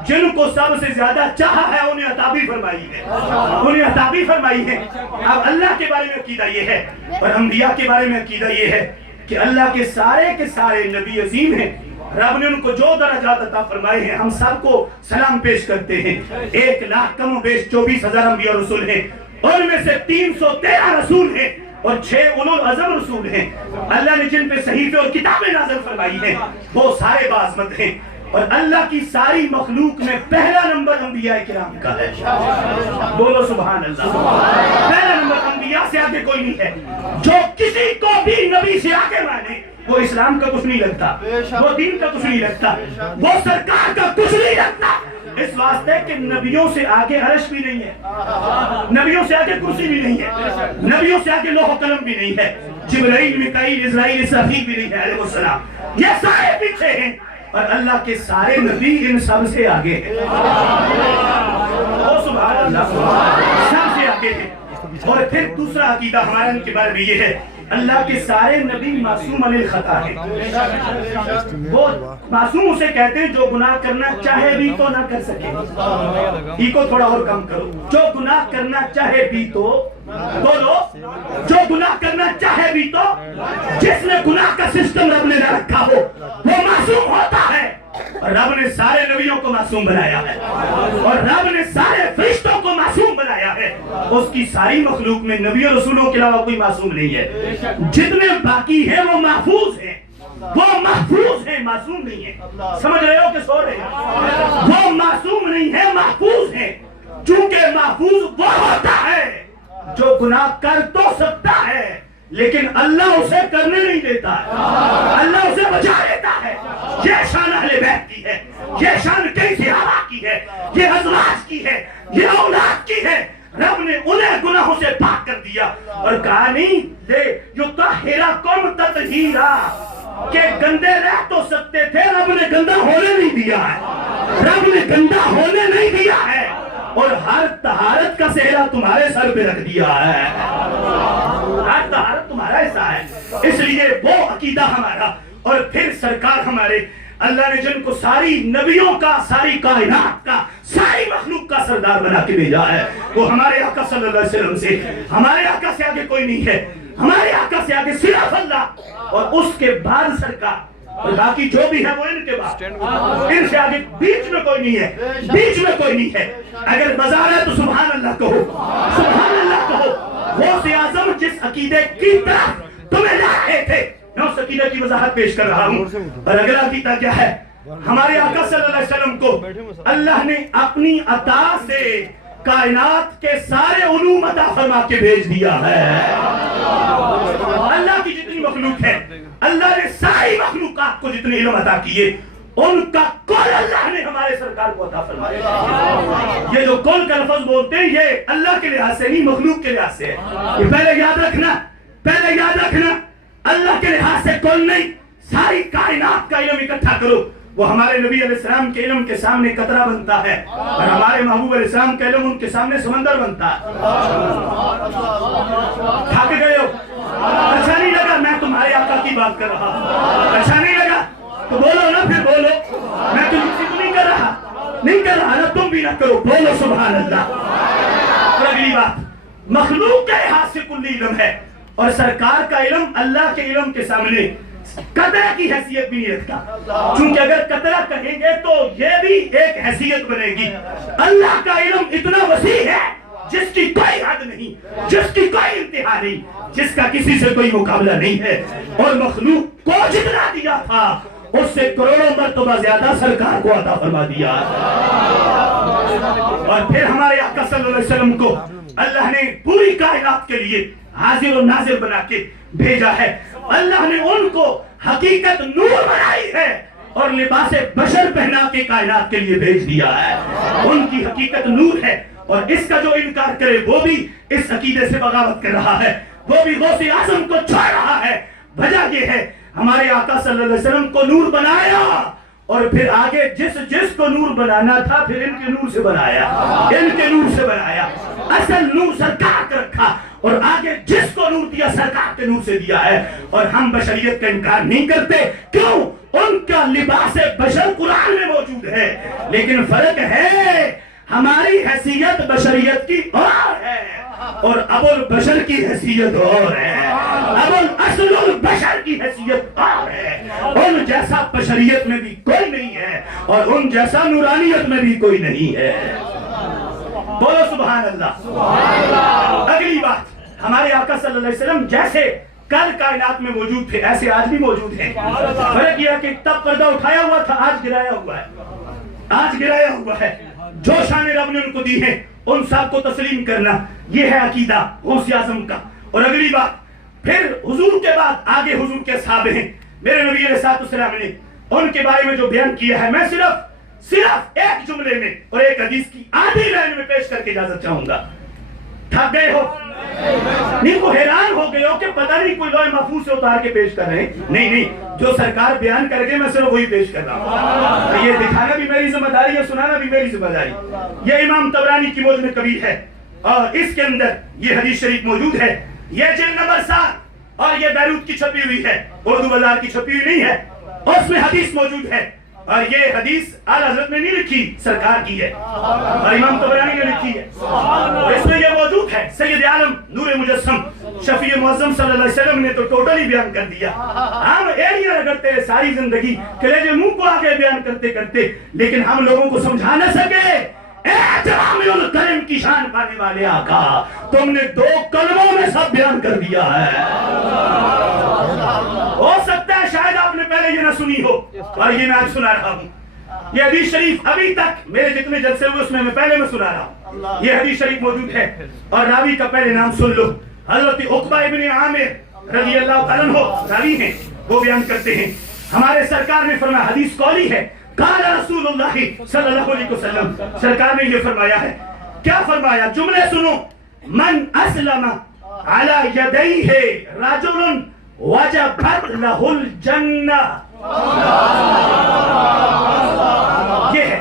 جن کو سب سے زیادہ چاہا ہے انہیں عطا بھی فرمائی ہے۔ اب اللہ کے بارے میں عقیدہ یہ ہے، اور انبیاء کے بارے میں عقیدہ یہ ہے کہ اللہ کے سارے نبی عظیم ہیں، رب نے ان کو جو درجات عطا فرمائے ہیں ہم سب کو سلام پیش کرتے ہیں۔ 1,00,000 کم و بیش 24,000 انبیاء رسول ہیں، ان میں سے 313 رسول ہیں اور 6 اولو العزم رسول ہیں۔ اللہ نے جن پہ صحیفے اور کتابیں نازل فرمائی ہیں وہ سارے باعظمت ہیں، اور اللہ کی ساری مخلوق میں پہلا نمبر انبیاء کرام کا ہے۔ بولو سبحان اللہ، پہلا نمبر انبیاء سے آگے کوئی نہیں ہے۔ جو کسی کو بھی نبی سے آگے مانے وہ اسلام کا کچھ نہیں لگتا، وہ دین کا کچھ نہیں لگتا، وہ سرکار کا کچھ نہیں لگتا، اس واسطے کہ نبیوں سے آگے عرش بھی نہیں ہے، نبیوں سے آگے کرسی بھی نہیں ہے، نبیوں سے آگے لوح و قلم بھی نہیں ہے، جبرائیل، میکائیل، اسرائیل، اسرافیل بھی نہیں ہے علیہ السلام، یہ سارے پیچھے ہیں، اور اللہ کے سارے نبی ان سب سے آگے ہیں۔ سبحان اللہ، سب سے آگے ہیں۔ اور پھر دوسرا عقیدہ ہمارا ان کے بارے میں یہ ہے، اللہ کے سارے نبی معصوم عن الخطا ہیں۔ وہ معصوم اسے کہتے ہیں جو گناہ کرنا چاہے بھی تو نہ کر سکے، ای کو تھوڑا اور کم کرو، جو گناہ کرنا چاہے بھی تو، بولو، جو گناہ کرنا چاہے بھی تو، جس نے گناہ کا سسٹم رب نے نہ رکھا ہو وہ معصوم ہوتا ہے۔ اور رب نے سارے نبیوں کو معصوم بنایا ہے، اور رب نے سارے فرشتوں کو معصوم بنایا ہے، اس کی ساری مخلوق میں نبی اور رسولوں کے علاوہ کوئی معصوم نہیں ہے۔ جتنے باقی ہیں وہ محفوظ ہیں، معصوم نہیں ہیں۔ سمجھ رہے ہو کہ سو رہے ہیں؟ وہ معصوم نہیں ہے، محفوظ ہیں، چونکہ محفوظ وہ ہوتا ہے جو گناہ کر تو سکتا ہے لیکن اللہ اسے کرنے نہیں دیتا ہے، اللہ اسے بچا لیتا ہے۔ یہ شان اہل بیت کی ہے، یہ شان کئی صحابہ کی ہے، یہ ازواج کی ہے، یہ اولاد کی ہے۔ رب نے انہیں گناہوں سے پاک کر دیا اور کہا نہیں دے یطہرکم تطہیرا، کہ گندے رہ تو سکتے تھے، رب نے گندہ ہونے نہیں دیا ہے۔ رب نے گندا ہونے نہیں دیا ہے اور ہر طہارت کا صحرا تمہارے سر پہ رکھ دیا ہے. ہر طہارت تمہارا حصہ ہے. اس لیے وہ عقیدہ ہمارا. اور پھر سرکار ہمارے اللہ نے جن کو ساری نبیوں کا، ساری کائنات کا، ساری مخلوق کا سردار بنا کے بھیجا ہے، وہ ہمارے آقا صلی اللہ علیہ وسلم سے، ہمارے آقا سے آگے کوئی نہیں ہے. ہمارے آقا سے آگے صرف اللہ اور اس کے بعد سرکار، اور باقی جو بھی ہے وہ ان کے بعد. ان سے آگے بیچ میں کوئی نہیں ہے. بیچ میں کوئی نہیں ہے. اگر بازار ہے تو سبحان اللہ کہو، سبحان اللہ کہو. غوث اعظم جس عقیدے کی طرف تمہیں لا رہے تھے، میں اس عقیدے کی وضاحت پیش کر رہا ہوں. اور اگلا عقیدہ کیا ہے؟ ہمارے آقا صلی اللہ علیہ وسلم کو اللہ نے اپنی عطا سے کائنات کے سارے علوم عطا فرما کے بھیج دیا ہے. اللہ کی جتنی مخلوق ہے، اللہ نے ساری مخلوقات کو جتنے علم عطا کیے، ان کا کل اللہ نے ہمارے سرکار کو عطا فرمایا. یہ جو کل کا لفظ بولتے ہیں یہ اللہ کے لحاظ سے نہیں، مخلوق کے لحاظ سے ہے. یہ پہلے یاد رکھنا، پہلے یاد رکھنا. اللہ کے لحاظ سے کل نہیں، ساری کائنات کا علم اکٹھا کرو. وہ ہمارے نبی علیہ السلام کے علم کے سامنے قطرہ بنتا ہے، اور ہمارے محبوب علیہ السلام کا علم ان کے سامنے سمندر بنتا ہے. تھک گئے ہو؟ اچھا نہیں لگا میں تمہارے آقا کی بات کر رہا ہوں؟ اچھا نہیں لگا تو بولو نا، پھر بولو. میں تم ذکر نہیں کر رہا، نہیں کر رہا نا، تم بھی نہ کرو. بولو سبحان اللہ. اور اگلی بات، مخلوق کے لحاظ سے کلی علم ہے، اور سرکار کا علم اللہ کے علم کے سامنے قطرہ کی حیثیت بھی نہیں رکھتا. چونکہ اگر قطرہ کہیں گے تو یہ بھی ایک حیثیت بنے گی. اللہ کا علم اتنا وسیع ہے جس کی کوئی حد نہیں، جس کی کوئی انتہا نہیں، جس کا کسی سے کوئی مقابلہ نہیں ہے. اور مخلوق کو جتنا دیا تھا اس سے کروڑوں مرتبہ زیادہ سرکار کو عطا فرما دیا. اور پھر ہمارے آقا صلی اللہ علیہ وسلم کو اللہ نے پوری کائنات کے لیے حاضر و ناظر بنا کے بھیجا ہے. اللہ نے ان کو حقیقت نور بنائی ہے اور لباس بشر پہنا کے کائنات کے لیے بھیج دیا ہے. ان کی حقیقت نور ہے، اور اس کا جو انکار کرے وہ بھی اس عقیدے سے بغاوت کر رہا ہے، وہ بھی غوث اعظم کو چھوڑ رہا ہے. وجہ یہ ہے ہمارے آقا صلی اللہ علیہ وسلم کو نور بنایا، اور پھر آگے جس کو نور بنانا تھا پھر ان کے نور سے بنایا، ان کے نور سے بنایا. اصل نور سرکار کا رکھا، اور آگے جس کو نور دیا سرکار کے نور سے دیا ہے. اور ہم بشریت کا انکار نہیں کرتے. کیوں؟ ان کا لباس بشر قرآن میں موجود ہے، لیکن فرق ہے ہماری حیثیت بشریت کی اور ہے، اور ابو البشر کی حیثیت اور ہے. ابو الاصل البشر کی حیثیت اور ہے. ان جیسا بشریت میں بھی کوئی نہیں ہے، اور ان جیسا نورانیت میں بھی کوئی نہیں ہے. بولو سبحان اللہ. اگلی بات، ہمارے آقا صلی اللہ علیہ وسلم جیسے کل کائنات میں موجود تھے ایسے آج بھی موجود ہیں. فرق یہ ہے کہ تب پردہ اٹھایا ہوا تھا، آج گرایا ہوا ہے. آج گرایا ہوا ہے. جو شان رب نے ان کو دی ہے ان سب کو تسلیم کرنا، یہ ہے عقیدہ غوث اعظم کا. اور اگلی بات، پھر حضور کے بعد آگے حضور کے صحابہ ہیں. میرے نبی علیہ السلام نے ان کے بارے میں جو بیان کیا ہے، میں صرف ایک جملے میں اور ایک حدیث کی آدھی لائن میں پیش کر کے اجازت چاہوں گا. تھک گئے ہو؟ نہیں کو حیران ہو گئے ہو کہ پتہ نہیں کوئی لوح محفوظ سے اتار کے پیش کر رہے ہیں؟ نہیں، جو سرکار بیان کر گئے میں صرف وہی پیش کر رہا ہوں. یہ دکھانا بھی میری ذمہ داری ہے، سنانا بھی میری ذمہ داری. یہ امام طبرانی کی موجم کبیر ہے، اور اس کے اندر یہ حدیث شریف موجود ہے. یہ جلد نمبر 7 اور یہ بیروت کی چھپی ہوئی ہے، اردو بازار کی چھپی ہوئی نہیں ہے. اور اس میں حدیث موجود ہے، اور یہ حدیث اعلیٰ حضرت نے نہیں لکھی، سرکار کی ہے، اور امام طبرانی نے لکھی ہے. اس میں یہ موجود ہے. سید عالم نور مجسم شفیع معظم صلی اللہ علیہ وسلم نے تو ٹوٹلی بیان کر دیا. ہم ایڑیاں رگڑتے ہیں ساری زندگی، کلیجے منہ کو آگے بیان کرتے کرتے، لیکن ہم لوگوں کو سمجھا نہ سکے. اے جوامع الکلم کی شان پانے والے آقا، تم نے 2 کلموں میں سب بیان کر دیا ہے. ہو سکتا ہے شاید آپ نے پہلے یہ نہ سنی ہو، اور یہ میں آج سنا رہا ہوں. یہ حدیث شریف ابھی تک میرے جتنے جلسے ہوئے اس میں پہلے میں سنا رہا ہوں. یہ حدیث شریف موجود ہے، اور راوی کا پہلے نام سن لو. حضرت عقبہ ابن عامر رضی اللہ عنہ راوی ہیں، وہ بیان کرتے ہیں ہمارے سرکار نے فرمایا، حدیث قولی ہے، قال رسول اللہ صلی اللہ علیہ وسلم، سرکار نے یہ فرمایا ہے. کیا فرمایا؟ جملے سنو. من اسلم علی یدیہ رجل وجبت لہ الجنہ. یہ ہے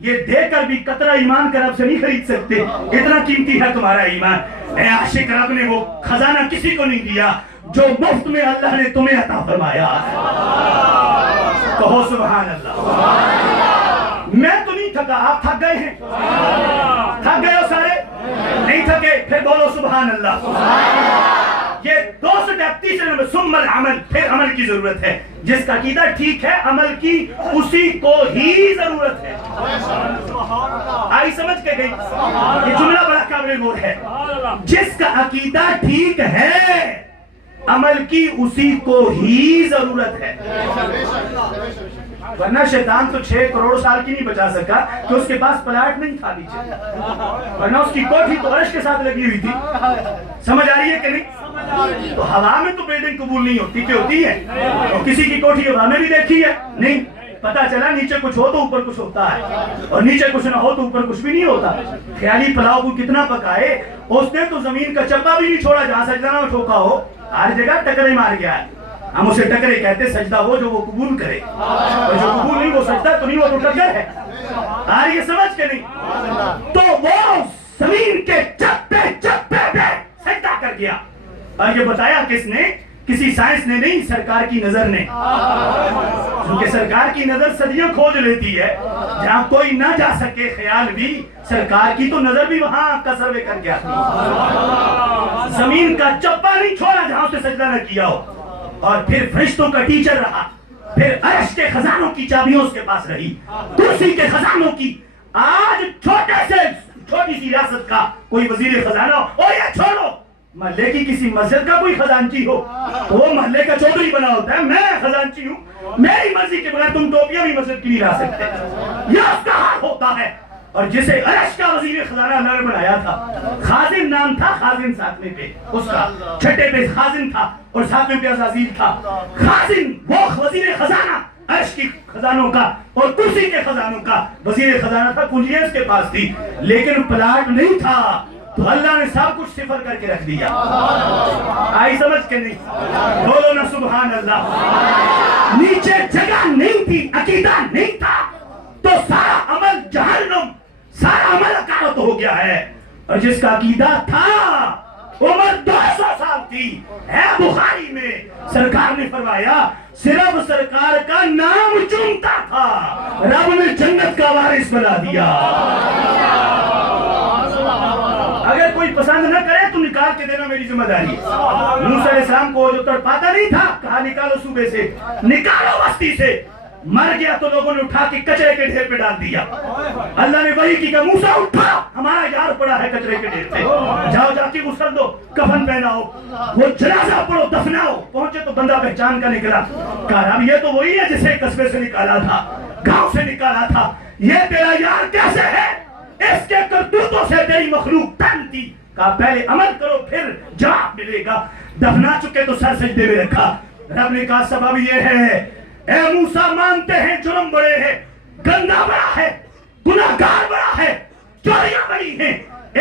یہ دے کر بھی قطرہ ایمان کا رب سے نہیں خرید سکتے، اتنا قیمتی ہے تمہارا ایمان۔ اے عاشق، رب نے وہ خزانہ کسی کو نہیں دیا جو مفت میں اللہ نے تمہیں عطا فرمایا۔ کہو سبحان اللہ۔ میں تو نہیں تھکا، آپ تھک گئے ہیں؟ تھک گئے ہو سارے؟ نہیں تھکے؟ پھر بولو سبحان اللہ۔ یہ دو سٹیپ، تیسرے نمبر ثم العمل، پھر عمل کی ضرورت ہے۔ جس کا عقیدہ ٹھیک ہے، عمل کی اسی کو ہی ضرورت ہے۔ آئی سمجھ کے گئی؟ یہ جملہ بڑا قابل غور ہے۔ جس کا عقیدہ ٹھیک ہے، عمل کی اسی کو ہی ضرورت ہے۔ ورنہ شیطان تو 6 کروڑ سال کی نہیں بچا سکا کہ اس کے پاس پلاٹ نہیں تھا نیچے، ورنہ اس کی کوٹھی تو عرش کے ساتھ لگی ہوئی تھی۔ سمجھ آ رہی ہے کہ نہیں؟ تو ہوا میں تو بلڈنگ قبول نہیں ہوتی کہ ہوتی ہے؟ اور کسی کی کوٹھی ہوا میں بھی دیکھی ہے؟ نہیں۔ پتا چلا نیچے کچھ ہو تو اوپر کچھ ہوتا ہے، اور نیچے کچھ نہ ہو تو اوپر کچھ بھی نہیں ہوتا۔ خیالی پلاؤ کو کتنا پکائے، اس نے تو زمین کا چپا بھی نہیں چھوڑا جہاں سجدہ نہ ٹھوکا ہو، ہر جگہ ٹکرے مار گیا ہے۔ ہم اسے ٹکرے کہتے، سجدہ وہ جو وہ قبول کرے، اور جو قبول نہیں وہ سجدہ تو نہیں، وہ تو ٹکر ہے۔ یہ سمجھ کے نہیں؟ تو وہ زمین کے چپے چپے پہ سجدہ کر گیا، اور یہ بتایا کس نے؟ کسی سائنس نے نہیں، سرکار کی نظر نے۔ کیونکہ سرکار کی نظر صدیوں کھوج لیتی ہے، جہاں کوئی نہ جا سکے خیال بھی، سرکار کی تو نظر بھی وہاں کا سروے کر گیا۔ زمین کا چپا نہیں چھوڑا جہاں اسے سجدہ نہ کیا ہو، اور پھر فرشتوں کا ٹیچر رہا، پھر عرش کے خزانوں کی چابیوں اس کے پاس رہی، کرسی کے خزانوں کی۔ آج چھوٹی سی ریاست کا کوئی وزیر خزانہ ہو، اور یہ چھوڑو محلے کی کسی مسجد کا کوئی خزانچی ہو، تو وہ محلے کا چودھری بنا ہوتا ہے، میں خزانچی ہوں، میری مرضی کے بغیر تم ٹوپیاں بھی مسجد کی نہیں لا سکتے۔ یہ اس کا حال ہوتا ہے۔ اور جسے عرش کا وزیر خزانہ اللہ نے بنایا تھا، خازن نام تھا، خازن 7ویں پہ اس کا، 6 پہ خازن تھا، اور 7ویں پہ عزازیل تھا۔ خازن وہ وزیر خزانہ، عرش کی خزانوں کا اور کرسی کے خزانوں کا وزیر خزانہ تھا، کنجیاں اس کے پاس تھی، لیکن پلاٹ نہیں تھا، تو اللہ نے سب کچھ صفر کر کے رکھ دیا۔ آئی سمجھ کے نہیں؟ بولو نا سبحان اللہ۔ نیچے جگہ نہیں تھی، عقیدہ نہیں تھا، تو سارا عمل جہنم، سارا عمل اکارت ہو گیا ہے۔ اور جس کا عقیدہ تھا، عمر 200 سال تھی، ہے بخاری میں، سرکار نے فرمایا صرف سرکار کا نام چومتا تھا، رب نے جنت کا وارث بنا دیا۔ اگر کوئی پسند نہ کرے تو نکال کے دینا میری ذمہ داری ہے۔ موسیٰ علیہ السلام کو جو تڑپاتا نہیں تھا، کہا نکالو صوبے سے، نکالو بستی سے۔ مر گیا تو لوگوں نے اٹھا کے کچرے کے ڈھیر پہ ڈال دیا۔ اللہ نے وحی کی کہ موسیٰ اٹھا، ہمارا یار پڑا ہے کچرے کے ڈھیر پہ، جاؤ جا کے غسل دو، کفن پہناؤ، وہ جنازہ پڑھو، دفناؤ۔ پہنچے تو بندہ پہچان کا نکلا، کہا اب یہ تو وہی ہے جسے قصبے سے نکالا تھا، گاؤں سے نکالا تھا، یہ تیرا یار کیسے ہے؟ اس کے کرتوتوں سے تیری مخلوق تنگ تھی۔ کہا پہلے عمل کرو پھر جواب ملے گا۔ دفنا چکے تو سر سجدے میں رکھا۔ رب نے کہا سبب یہ ہے، اے موسیٰ مانتے ہیں جرم بڑے ہیں، گندا بڑا ہے، گناہگار بڑا ہے، چوریاں بڑی ہیں،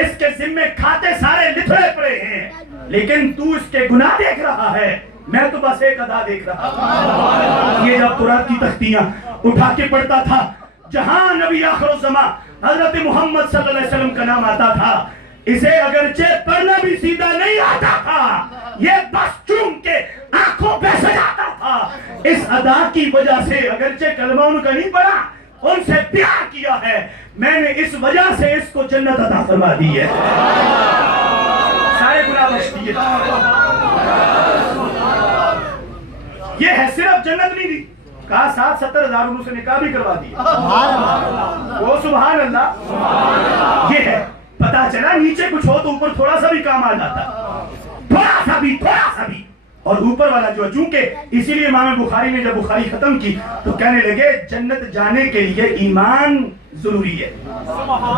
اس کے ذمے کھاتے سارے لتھڑے پڑے ہیں، لیکن تو اس کے گناہ دیکھ رہا ہے، میں تو بس ایک ادا دیکھ رہا ہوں۔ یہ جب قرآن کی تختیاں اٹھا کے پڑھتا تھا، جہاں نبی آخر الزمان حضرت محمد صلی اللہ علیہ وسلم کا نام آتا تھا، اسے اگرچہ پڑھنا بھی سیدھا نہیں آتا تھا، یہ بس چوم کے آنکھوں پہ سجاتا تھا۔ اس ادا کی وجہ سے اگرچہ کلمہ ان کا نہیں پڑھا، ان سے پیار کیا ہے، میں نے اس وجہ سے اس کو جنت عطا فرما دی ہے، سارے گناہ بخش دیے۔ یہ ہے صرف جنت نہیں دی، کہا 60-70 ہزار انہوں سے نکاح بھی کروا دی۔ وہ سبحان اللہ۔ یہ ہے پتا چلا نیچے کچھ ہو تو اوپر تھوڑا سا بھی کام آ جاتا، تھوڑا سا بھی۔ اور اوپر والا جو، چونکہ اسی لیے امام بخاری نے جب بخاری ختم کی تو کہنے لگے جنت جانے کے لیے ایمان ضروری ہے،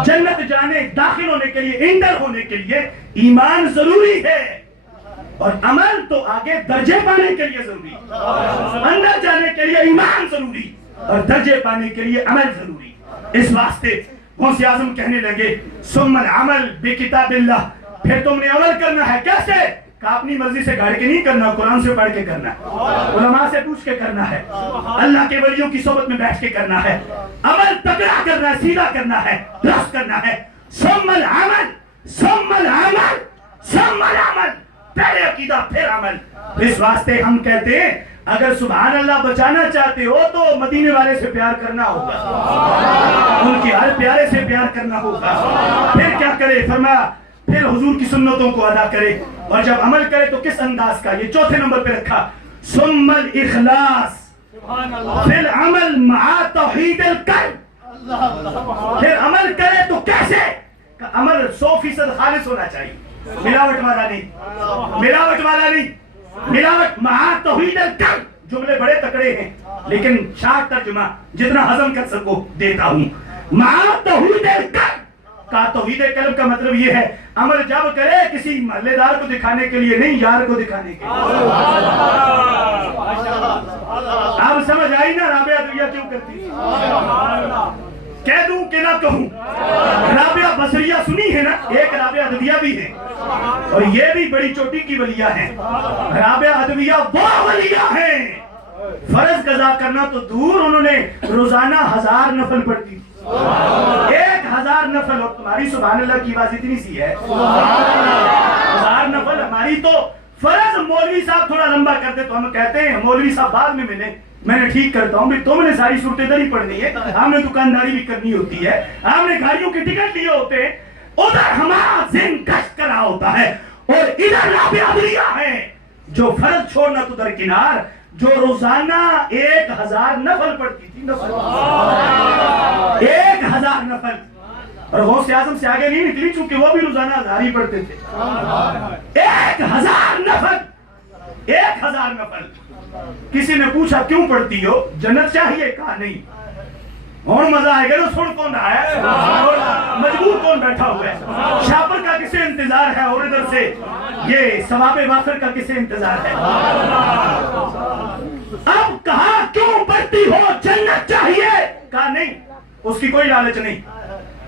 جنت جانے داخل ہونے کے لیے، انٹر ہونے کے لیے ایمان ضروری ہے، اور عمل تو آگے درجے پانے کے لیے ضروری، اندر جانے کے لیے ایمان ضروری اور درجے پانے کے لیے عمل ضروری۔ اس واسطے غوث اعظم کہنے لگے ثم العمل بکتاب اللہ، پھر تم نے عمل کرنا ہے، کیسے؟ کہا اپنی مرضی سے گھڑ کے نہیں کرنا، قرآن سے پڑھ کے کرنا ہے، علماء سے پوچھ کے کرنا ہے، اللہ کے ولیوں کی صحبت میں بیٹھ کے کرنا ہے، عمل تکڑا کرنا ہے، سیدھا کرنا ہے، درست کرنا ہے۔ ثم العمل ثم العمل ثم العمل، پہلے عقیدہ پھر عمل۔ اس واسطے ہم کہتے ہیں اگر سبحان اللہ بچانا چاہتے ہو تو مدینے والے سے پیار کرنا ہوگا، ان کے ہر پیارے سے پیار کرنا ہوگا۔ پھر کیا کرے؟ فرمایا پھر حضور کی سنتوں کو ادا کرے، اور جب عمل کرے تو کس انداز کا؟ یہ چوتھے نمبر پہ رکھا، ثم الاخلاص پھر عمل مع توحید القلب۔ پھر عمل کرے تو کیسے؟ عمل 100% خالص ہونا چاہیے، ملاوٹ والا نہیں، ملاوٹ والا نہیں، ملاوٹ مع توحید القلب۔ جملے بڑے تکڑے ہیں لیکن شارٹ ترجمہ جتنا ہضم کر سکو دیتا ہوں۔ مع توحید القلب کا توحید قلب کا مطلب یہ ہے عمل جب کرے کسی محلے دار کو دکھانے کے لیے نہیں، یار کو دکھانے کے لیے۔ اب سمجھ آئی نا رابعہ ادویہ کیوں کرتی؟ کہہ دوں کہ نہ کہوں؟ رابعہ بصریہ سنی ہے نا، ایک رابعہ ادویہ بھی ہے، اور یہ بھی بڑی چوٹی کی ولیہ ہیں۔ رابعہ ادویہ وہ ولیہ ہیں، فرض قضا کرنا تو دور، انہوں نے روزانہ 1000 نفل پڑھتی، 1000 نفل۔ اور تمہاری سبحان اللہ کی آواز اتنی سی ہے، 1000 نفل۔ ہماری تو فرض مولوی صاحب تھوڑا لمبا کرتے تو ہم کہتے ہیں مولوی صاحب بعد میں ملے، میں نے ٹھیک کرتا ہوں، بھی تم نے ساری صورتیں ادھر ہی پڑھنی ہے، ہم نے دکانداری بھی کرنی ہوتی ہے، ہم نے گاڑیوں کے ٹکٹ لیے ہوتے ہیں، ادھر ہمارا ذہن گشت کرا ہوتا ہے، اور ادھر رابعہ ادویہ ہے جو فرض چھوڑنا تو درکنار، جو روزانہ 1000 نفل پڑھتی تھی، 1000 نفل۔ اور غوث اعظم سے آگے نہیں نکلی چونکہ وہ بھی روزانہ 1000 ہی پڑھتے تھے۔ 1000 نفل، 1000 نفل۔ کسی نے پوچھا کیوں پڑھتی ہو؟ جنت چاہیے؟ کہا نہیں، اور مزہ آئے گا۔ سن کون رہا ہے اور مجبور کون بیٹھا ہوا ہے؟ شاپر کا کسے انتظار ہے اور ادھر سے یہ ثواب وافر کا کسے انتظار ہے؟ اب کہا کیوں پڑھتی ہو؟ جنت چاہیے؟ کہا نہیں، اس کی کوئی لالچ نہیں۔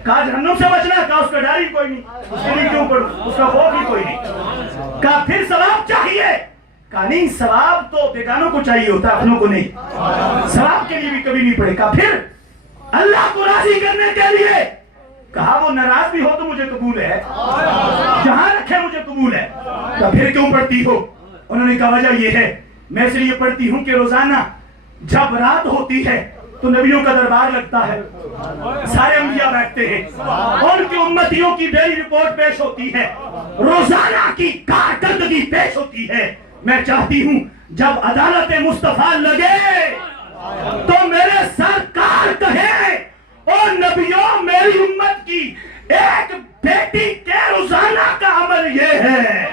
کہا جہنم سے بچنا؟ کہا اس کا ڈر ہی کوئی نہیں، اس کے لیے کیوں پڑھوں، اس کا خوف ہی کوئی نہیں۔ کہا پھر ثواب چاہیے؟ کہا نہیں، ثواب تو بیگانوں کو چاہیے ہوتا ہے، اپنوں کو نہیں، ثواب کے لیے بھی کبھی نہیں پڑھے۔ کہا پھر اللہ کو راضی کرنے کے لیے؟ کہا وہ ناراض بھی ہو تو مجھے قبول ہے، جہاں رکھے مجھے قبول ہے۔ کہا پھر کیوں پڑھتی ہو؟ انہوں نے کہا وجہ یہ ہے میں اس لیے پڑھتی ہوں کہ روزانہ جب رات ہوتی ہے تو نبیوں کا دربار لگتا ہے، سارے انبیاء بیٹھتے ہیں، ان کی امتیوں کی ڈیلی رپورٹ پیش ہوتی ہے، روزانہ کی کارکردگی پیش ہوتی ہے۔ میں چاہتی ہوں جب عدالت مصطفیٰ لگے تو میرے سرکار کہے اور نبیوں میری امت کی ایک بیٹی کے روزانہ کا عمل یہ ہے،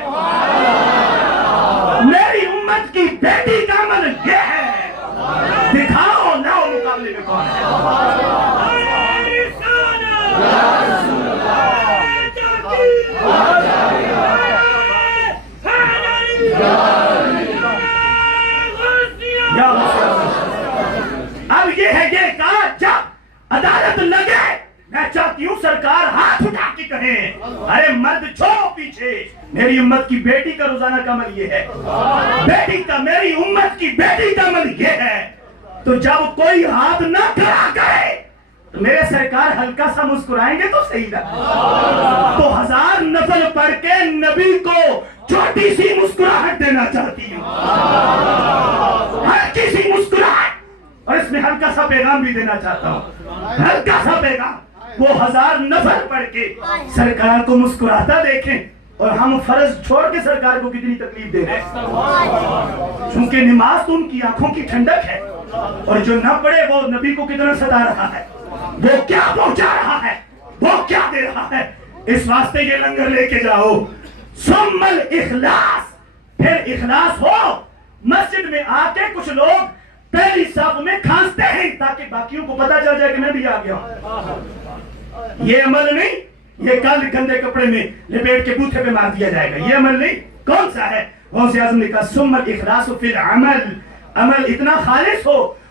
میری امت کی بیٹی کا عمل یہ ہے، دکھاؤ لاؤ مقابلے میں کون ہے؟ اب یہ ہے یہ کہا جب عدالت لگے میں چاہتی ہوں سرکار ہاتھ اٹھا کے کہیں ارے مرد چھوڑو پیچھے، میری امت کی بیٹی کا روزانہ کا عمل یہ ہے، بیٹی کا، میری امت کی بیٹی کا عمل یہ ہے۔ تو جب کوئی ہاتھ نہ کھڑا کرے تو میرے سرکار ہلکا سا مسکرائیں گے تو صحیح نہ، تو 1000 نفل پڑھ کے نبی کو چھوٹی سی مسکراہٹ دینا چاہتی ہوں، ہلکی سی مسکراہٹ، اور اس میں ہلکا سا پیغام بھی دینا چاہتا ہوں، ہلکا سا پیغام۔ وہ 1000 نفل پڑھ کے سرکار کو مسکراتا دیکھیں، اور ہم فرض چھوڑ کے سرکار کو کتنی تکلیف دے رہے ہیں، چونکہ نماز تو ان کی آنکھوں کی ٹھنڈک ہے، اور جو نہ پڑھے وہ نبی کو کتنا ستا رہا ہے، وہ کیا پہنچا رہا ہے، وہ کیا دے رہا ہے۔ اس واسطے یہ لنگر لے کے جاؤ، ثم الاخلاص، پھر اخلاص ہو۔ مسجد میں آ کے کچھ لوگ پہلی صف میں کھانستے ہیں تاکہ باقیوں کو پتا چل جائے کہ میں بھی آ گیا ہوں، یہ عمل نہیں، یہ کل گندے کپڑے میں لپیٹ کے بوتھے پہ مار دیا جائے گا، یہ عمل نہیں۔ کون سا ہے؟ غوث اعظم نے کہا ثم الاخلاص فی العمل، عمل اتنا خالص ہو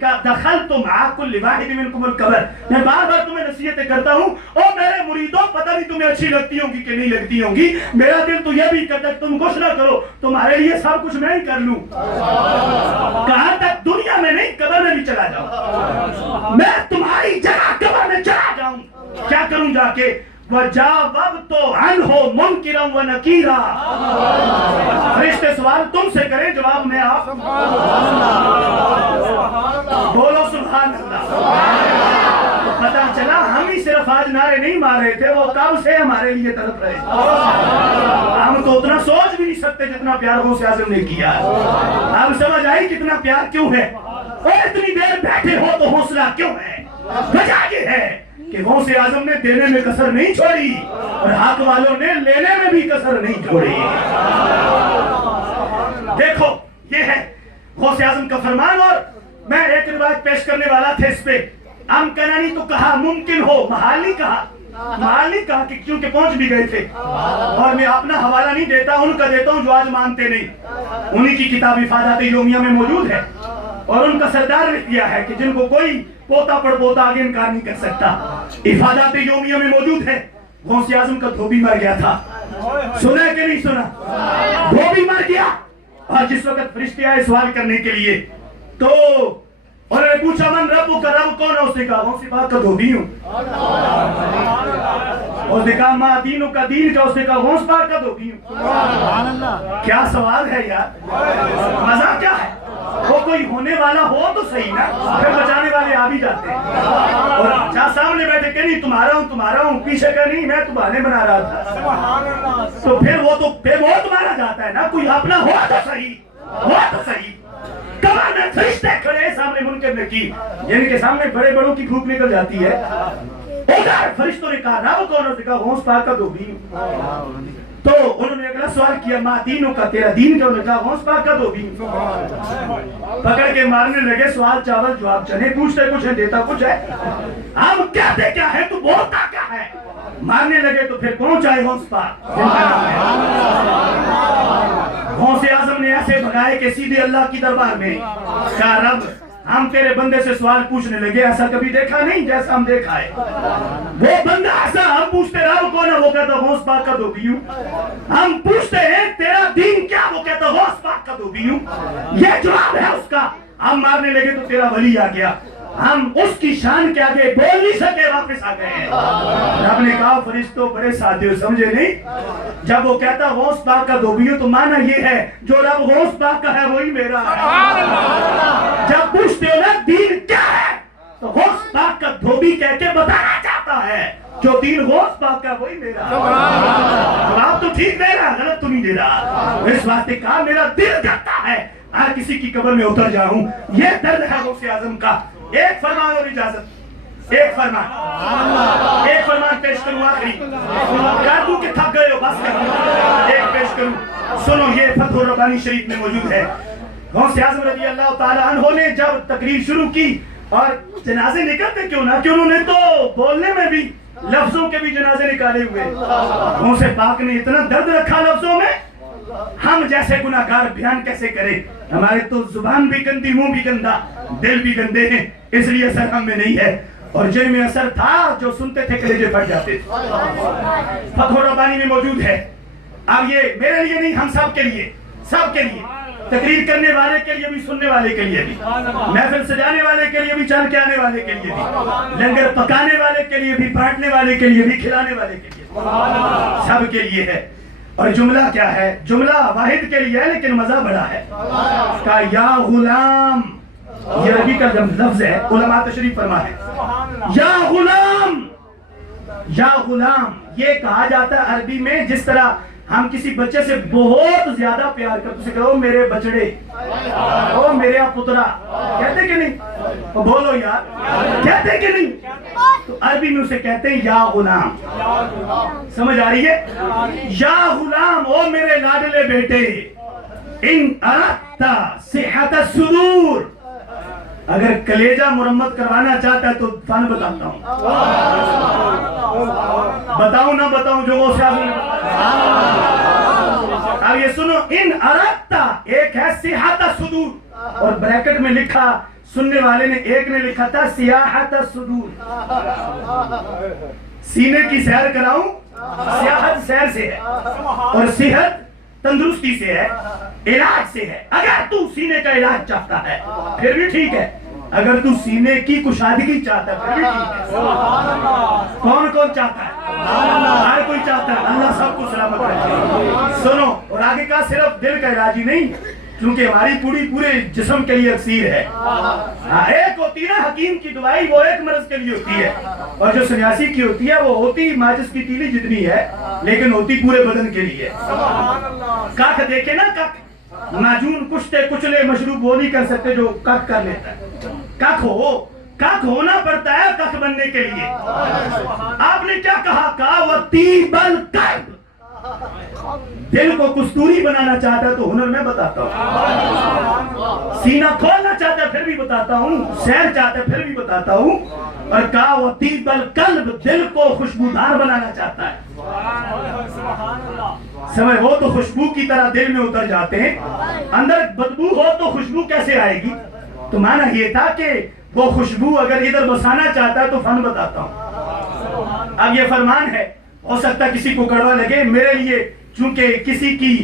دخلت مع كل واحد منكم القبر. میں بار بار تمہیں نصیحتیں کرتا ہوں اور میرے مریدوں پتہ نہیں تمہیں اچھی لگتی ہوں گی کہ نہیں لگتی ہوں گی, میرا دل تو یہ بھی کرتا ہے تم کچھ نہ کرو, تمہارے لیے سب کچھ میں ہی کر لوں. کہاں تک دنیا میں نہیں قبر میں بھی چلا جاؤں, میں تمہاری جگہ قبر میں چلا جاؤں. کیا کروں جا کے؟ وَجَاوَبْتُ عَنْهُ مُنْكِرًا وَنَكِيرًا. فرشتے سوال تم سے کریں, جواب میں آپ. بولو سبحان اللہ. پتہ چلا ہم ہی صرف آج نعرے نہیں مار رہے تھے, وہ کب سے ہمارے لیے تڑپ رہے تھے. ہم تو اتنا سوچ بھی نہیں سکتے جتنا پیار غوث اعظم نے کیا. اب سمجھ آئی کتنا پیار کیوں ہے, اور اتنی دیر بیٹھے ہو تو حوصلہ کیوں ہے. وجہ یہ ہے کہ غوث اعظم نے دینے میں کسر نہیں چھوڑی اور حق والوں نے لینے میں بھی کسر نہیں چھوڑی. دیکھو یہ ہے غوث اعظم کا فرمان. اور میں ایک روایت پیش کرنے والا تھا اس پہ. امکنانی تو کہا, ممکن ہو, محال نہیں کہا. محال نہیں کہا کہ کیونکہ پہنچ بھی گئے تھے. اور میں اپنا حوالہ نہیں دیتا, ان کا دیتا ہوں جو آج مانتے نہیں. انہی کی کتاب افادات یومیہ میں موجود ہے اور ان کا سردار لکھ دیا ہے کہ جن کو کوئی پوتا پڑ پوتا آگے انکار نہیں کر سکتا. افادات یومیہ میں موجود ہے. غوث اعظم کا دھوبی مر گیا تھا. سنا ہے کہ نہیں سنا؟ دھوبی مر گیا اور جس وقت فرشتے آئے سوال کرنے کے لیے تو انہوں نے پوچھا من رب کا, رب کون ہے؟ اس نے کہا غوث پاک کا دھوبی ہوں. اس نے کہا ما دینوں کا, دین کا؟ اس نے کہا غوث پاک کا دھوبی ہوں. کیا سوال ہے یار, مزہ کیا ہے. وہ کوئی ہونے والا ہو تو صحیح نا, پھر بچانے والے آ بھی جاتے ہیں. اور جہاں سامنے بیٹھے کہ نہیں تمہارا ہوں, پیچھے کہ نہیں میں تمہارے بنا رہا تھا, تو پھر وہ تمہارا جاتا ہے نا. کوئی اپنا ہو تو صحیح, ہو تو صحیح. قبر میں فرشتے کھڑے سامنے منکر نکیر, جن کے سامنے بڑے بڑوں کی بھوک نکل جاتی ہے. ادھر فرشتوں نے کہا رب کون؟ نے کہا غوث پاک کا دھوبی ہوں. تو انہوں نے اگلا سوال کیا ما دینوں کا, تیرا دین کیا؟ انہوں نے کہا غوث پاک کا دھوبی ہوں. پکڑ کے مارنے لگے, سوال چاول جواب چنے, پوچھتے کچھ ہے دیتا کچھ ہے. ہم کہتے کیا ہے تو بولتا کیا ہے. مارنے لگے تو پھر کون چاہے غوث پاک. غوث اعظم نے ایسے بھگائے کہ سیدھے اللہ کی دربار میں کہا رب ہم تیرے بندے سے سوال پوچھنے لگے, ایسا کبھی دیکھا نہیں جیسا ہم دیکھا ہے. وہ بندہ ایسا, ہم پوچھتے رب کون ہے, وہ کہتا غوث پاک کا دھوبی ہوں. ہم پوچھتے ہیں تیرا دین کیا, وہ کہتا غوث پاک کا دھوبی ہوں. یہ جواب ہے اس کا. ہم مارنے لگے تو تیرا ولی آ گیا. ہم اس کی شان کے آگے بول نہیں سکے, واپس آ گئے ہیں. رب نے کہا فرشتوں بڑے ساتھی ہو, سمجھے نہیں. جب وہ کہتا غوث پاک کا دھوبی ہو تو مانا یہ ہے جو رب غوث پاک کا ہے وہی میرا ہے. جب پوچھتے ہو نا دین کیا ہے تو غوث پاک کا دھوبی کہہ کے بتانا چاہتا ہے جو دین غوث پاک کا وہی میرا. جواب تو ٹھیک دے رہا, غلط تو نہیں دے رہا. اس واسطے کہا میرا دل کرتا ہے ہر کسی کی قبر میں اتر جاؤں. یہ درد ہے غوث اعظم کا. ایک فرمان اور اجازت, ایک فرمان پیش کروں آخری. کر دوں کہ تھک گئے ہو, بس کر ایک پیش کروں. سنو, یہ فتح الربانی شریف میں موجود ہے. غوث اعظم رضی اللہ تعالیٰ عنہ نے جب تقریر شروع کی, اور جنازے نکلتے کیوں نہ, کہ انہوں نے تو بولنے میں بھی لفظوں کے بھی جنازے نکالے ہوئے. غوث پاک نے اتنا درد رکھا لفظوں میں, ہم جیسے گناہگار بیان کیسے کریں. ہمارے تو زبان بھی گندی, منہ بھی گندا, دل بھی گندے ہیں, اس لیے اثر ہم میں نہیں ہے. اور جن میں اثر تھا جو سنتے تھے کلیجے پھٹ جاتے تھے. فتح الربانی میں موجود ہے. اب یہ میرے لیے نہیں, ہم سب کے لیے, سب کے لیے, تقریر کرنے والے کے لیے بھی, سننے والے کے لیے بھی, محفل سجانے والے کے لیے بھی, چل کے آنے والے کے لیے بھی, لنگر پکانے والے کے لیے بھی, بانٹنے والے کے لیے بھی, کھلانے والے کے لیے, سب کے لیے ہے. اور جملہ کیا ہے؟ جملہ واحد کے لیے ہے لیکن مزہ بڑا ہے. کہا یا غلام, یہ عربی کا لفظ ہے, علماء تشریف فرما ہے. یا غلام, یا غلام یہ کہا جاتا ہے عربی میں جس طرح ہم کسی بچے سے بہت زیادہ پیار کرتے, اسے کہو میرے بچڑے, او میرے پترا, کہتے کہ نہیں؟ بولو یار, کہتے کہ نہیں؟ تو عربی میں اسے کہتے ہیں یا غلام. سمجھ آ رہی ہے؟ یا غلام, او میرے لاڈلے بیٹے, ان اردت صحت الصدور, اگر کلیجہ مرمت کروانا چاہتا ہے تو فن بتاتا ہوں. بتاؤں نہ بتاؤں جو غوث اعظم نے بتایا. اب یہ سنو, ان اردت ایک ہے صحت الصدور, اور بریکٹ میں لکھا سننے والے نے ایک نے لکھا تھا سیاحت الصدور، سینے کی سیر کراؤں، سیاحت سیر سے ہے اور صحت تندرستی سے ہے، علاج سے ہے۔ اگر تو سینے کا علاج چاہتا ہے پھر بھی ٹھیک ہے، اگر تو سینے کی کشادگی چاہتا ہے پھر بھی ٹھیک ہے۔ کون کون چاہتا ہے؟ ہر کوئی چاہتا ہے، اللہ سب کو سلامت رکھے۔ سنو، اور آگے کا صرف دل کا علاج ہی نہیں، کیونکہ ہماری پورے جسم کے لیے اکسیر ہے۔ ایک ہوتی ہے حکیم کی دوائی، وہ ایک مرض کے لیے ہوتی ہے، اور جو سنیاسی کی ہوتی ہے وہ ہوتی ماچس کی تیلی جتنی ہے لیکن ہوتی پورے بدن کے لیے۔ کاک دیکھے نا، کاک ناجون کشتے کچلے مشروب وہ نہیں کر سکتے جو کاک کر لیتا ہے۔ کاک ہونا پڑتا ہے کاک بننے کے لیے۔ آپ نے کیا کہا؟ کہا وَطِيبَ الْقَلْبِ، دل کو کستوری بنانا چاہتا ہے تو ہنر میں بتاتا ہوں، سینہ کھولنا چاہتا ہے پھر بھی بتاتا ہوں، سیر چاہتا ہے پھر بھی بتاتا ہوں، اور کہا وَطِيبَ الْقَلْبِ، دل کو خوشبودار بنانا چاہتا ہے۔ سمجھ، وہ تو خوشبو کی طرح دل میں اتر جاتے ہیں، اندر بدبو ہو تو خوشبو کیسے آئے گی؟ تو معنی یہ تھا کہ وہ خوشبو اگر ادھر بسانا چاہتا ہے تو فن بتاتا ہوں۔ اب یہ فرمان ہے، ہو سکتا ہے کسی کو کڑوا لگے، میرے لیے چونکہ کسی کی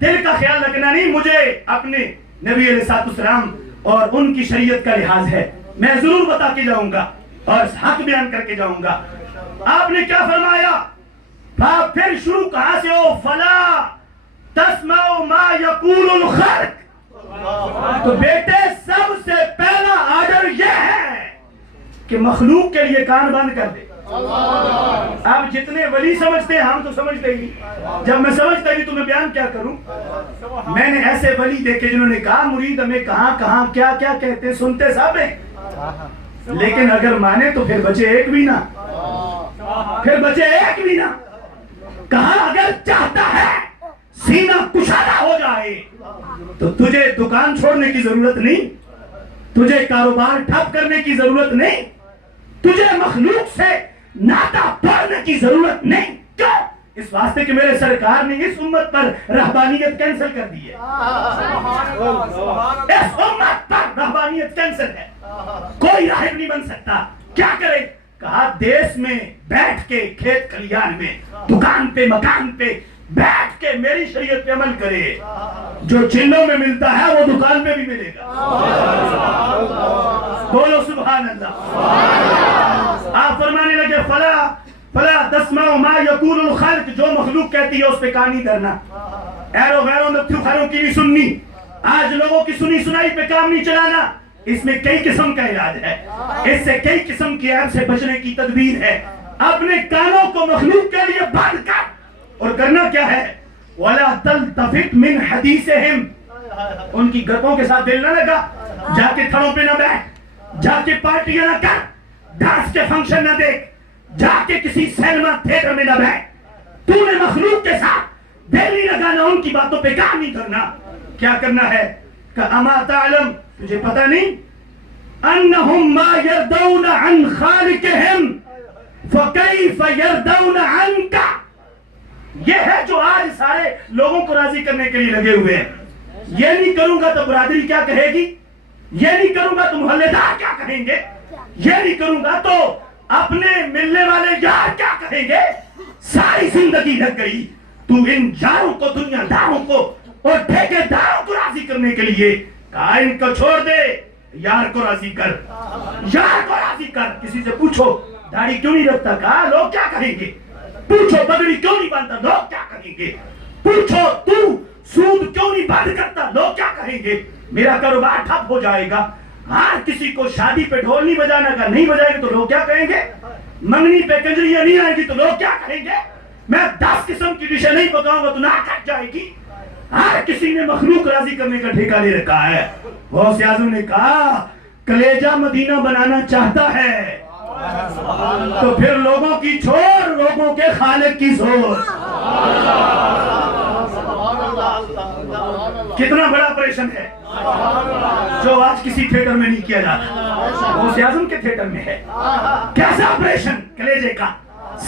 دل کا خیال رکھنا نہیں، مجھے اپنے نبی علیہ السلام اور ان کی شریعت کا لحاظ ہے، میں ضرور بتا کے جاؤں گا اور حق بیان کر کے جاؤں گا۔ آپ نے کیا فرمایا؟ پھر شروع کہاں سے ہو؟ فلا تسمعوا ما یقول الخلق، تو بیٹے سب سے پہلا آرڈر یہ ہے کہ مخلوق کے لیے کان بند کر دے۔ آپ جتنے ولی سمجھتے ہیں، ہم تو سمجھتے ہی نہیں، جب میں سمجھتا ہی تو میں بیان کیا کروں؟ میں نے ایسے ولی دیکھے جنہوں نے کہا مرید ہمیں کہاں کیا کیا کہتے، سنتے سب ہیں، لیکن اگر مانے تو پھر بچے ایک بھی نہ، کہا اگر چاہتا ہے سینہ کشادہ ہو جائے تو تجھے دکان چھوڑنے کی ضرورت نہیں، تجھے کاروبار ٹھپ کرنے کی ضرورت نہیں، تجھے مخلوق سے ناطہ توڑنے کی ضرورت نہیں۔ کیوں؟ اس واسطے کہ میرے سرکار نے اس امت پر رہبانیت کینسل کر دی ہے، اس امت پر رہبانیت کینسل ہے، کوئی راہب نہیں بن سکتا۔ کیا کرے؟ کہا دیس میں بیٹھ کے، کھیت کھلیان میں، دکان پہ، مکان پہ بیٹھ کے میری شریعت پہ عمل کرے، جو جنوں میں ملتا ہے وہ دکان پہ بھی ملے گا۔ بولو سبحان اللہ۔ آپ فرمانے لگے فلا تسمعوا ما یقول الخلق، جو مخلوق کہتی ہے اس پہ کان نہیں دھرنا، ایرو غیروں نتھو خیروں کی نہیں سننی، آج لوگوں کی سنی سنائی پہ کام نہیں چلانا، اس میں کئی قسم کا علاج ہے، اس سے کئی قسم کی عیب سے بچنے کی تدبیر ہے۔ اپنے کانوں کو مخلوق کے لیے بند کر، اور کرنا کیا ہے؟ وَلَا تَلْتَفِتْ مِنْ حَدِيثِهِمْ، ان کی گپوں کے ساتھ دل نہ لگا، جا کے تھڑوں پہ نہ بیٹھ، جا کے پارٹیاں نہ کر، ڈانس کے فنکشن نہ دیکھ، جا کے کسی سینما تھیٹر میں نہ بیٹھ، تو نے مخلوق کے ساتھ دل نہیں لگانا، ان کی باتوں پہ کام نہیں کرنا۔ کیا کرنا ہے؟ کہ اما تعلم، تجھے پتہ نہیں، انہم ما یردون عن خالقہم فکیف یردون عنکا، یہ ہے جو آج سارے لوگوں کو راضی کرنے کے لیے لگے ہوئے ہیں۔ یہ نہیں کروں گا تو برادری کیا کہے گی، یہ نہیں کروں گا تو محلے دار کیا کہیں گے، یہ نہیں کروں گا تو اپنے ملنے والے یار کیا کہیں گے۔ ساری زندگی لگ گئی تو ان یاروں کو، دنیا داروں کو اور ٹھیکے داروں کو راضی کرنے کے لیے، کہا ان کو چھوڑ دے، یار کو راضی کر، یار کو راضی کر۔ کسی سے پوچھو داڑھی کیوں نہیں رکھتا، کہا لوگ کیا کہیں گے، پوچھو پگڑی کیوں نہیں باندھتا، لوگ کیا کہیں گے، پوچھو تو سود کیوں نہیں بند کرتا، لوگ کیا کہیں گے، میرا کاروبار ٹھپ ہو جائے گا۔ ہر کسی کو شادی پہ ڈھول نہیں بجانا کا، نہیں بجائے گے تو لوگ کیا کہیں گے، منگنی پہ کنجریاں نہیں آئیں گی تو لوگ کیا کہیں گے، میں 10 قسم کی ڈشیں نہیں پکاؤں گا تو نہ کٹ جائے گی۔ ہر کسی نے مخلوق راضی کرنے کا ٹھیکہ لے رکھا ہے۔ غوث اعظم نے کہا کلیجہ مدینہ بنانا چاہتا ہے تو پھر لوگوں کی چھوڑ، لوگوں کے خالق کی سوچ۔ کتنا بڑا آپریشن ہے جو آج کسی تھیٹر میں نہیں کیا جاتا، غوث اعظم کے تھیٹر میں ہے۔ کیسا آپریشن کلیجے کا،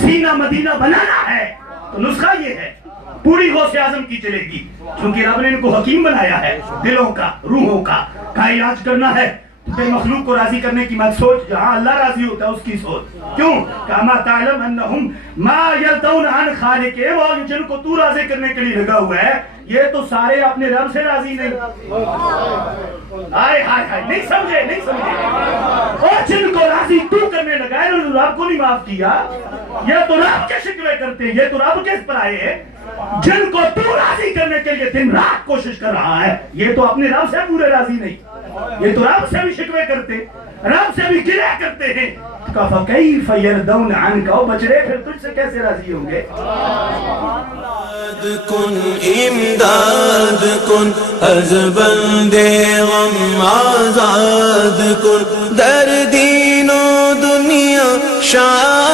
سینہ مدینہ بنانا ہے تو نسخہ یہ ہے، پوری غوث اعظم کی چلے گی، کیونکہ رب نے ان کو حکیم بنایا ہے، دلوں کا، روحوں کا۔ کا علاج کرنا ہے تو پھر مخلوق کو راضی کرنے کی مت سوچ، جہاں اللہ راضی ہوتا ہے اس کی سوچ. کیوں؟ کما تعلم انہم ما یلتون عن خالق، وہ جن کو تو راضی کرنے کے لیے لگا ہوا ہے یہ تو سارے اپنے رب سے راضی نہیں. ہائے ہائے ہائے، نہیں سمجھے نہیں سمجھے. اور جن کو راضی تو کرنے لگا ہے انہوں نے رب کو نہیں معاف کیا. یہ تو رب کے شکوے کرتے ہیں، یہ تو رب کے اس پر آئے ہیں. جن کو تو راضی کرنے کے لیے دن رات کوشش کر رہا ہے یہ تو اپنے رب سے پورے راضی نہیں. یہ تو رب سے بھی شکوے کرتے، رب سے بھی گلہ کرتے ہیں. فَكَيْفَ يَرْضَوْنَ عَنْكَ، او بچڑے پھر تجھ سے کیسے راضی ہوں گے؟ کن امداد کن، از بندے غم آزاد کن، در دین و دنیا شاد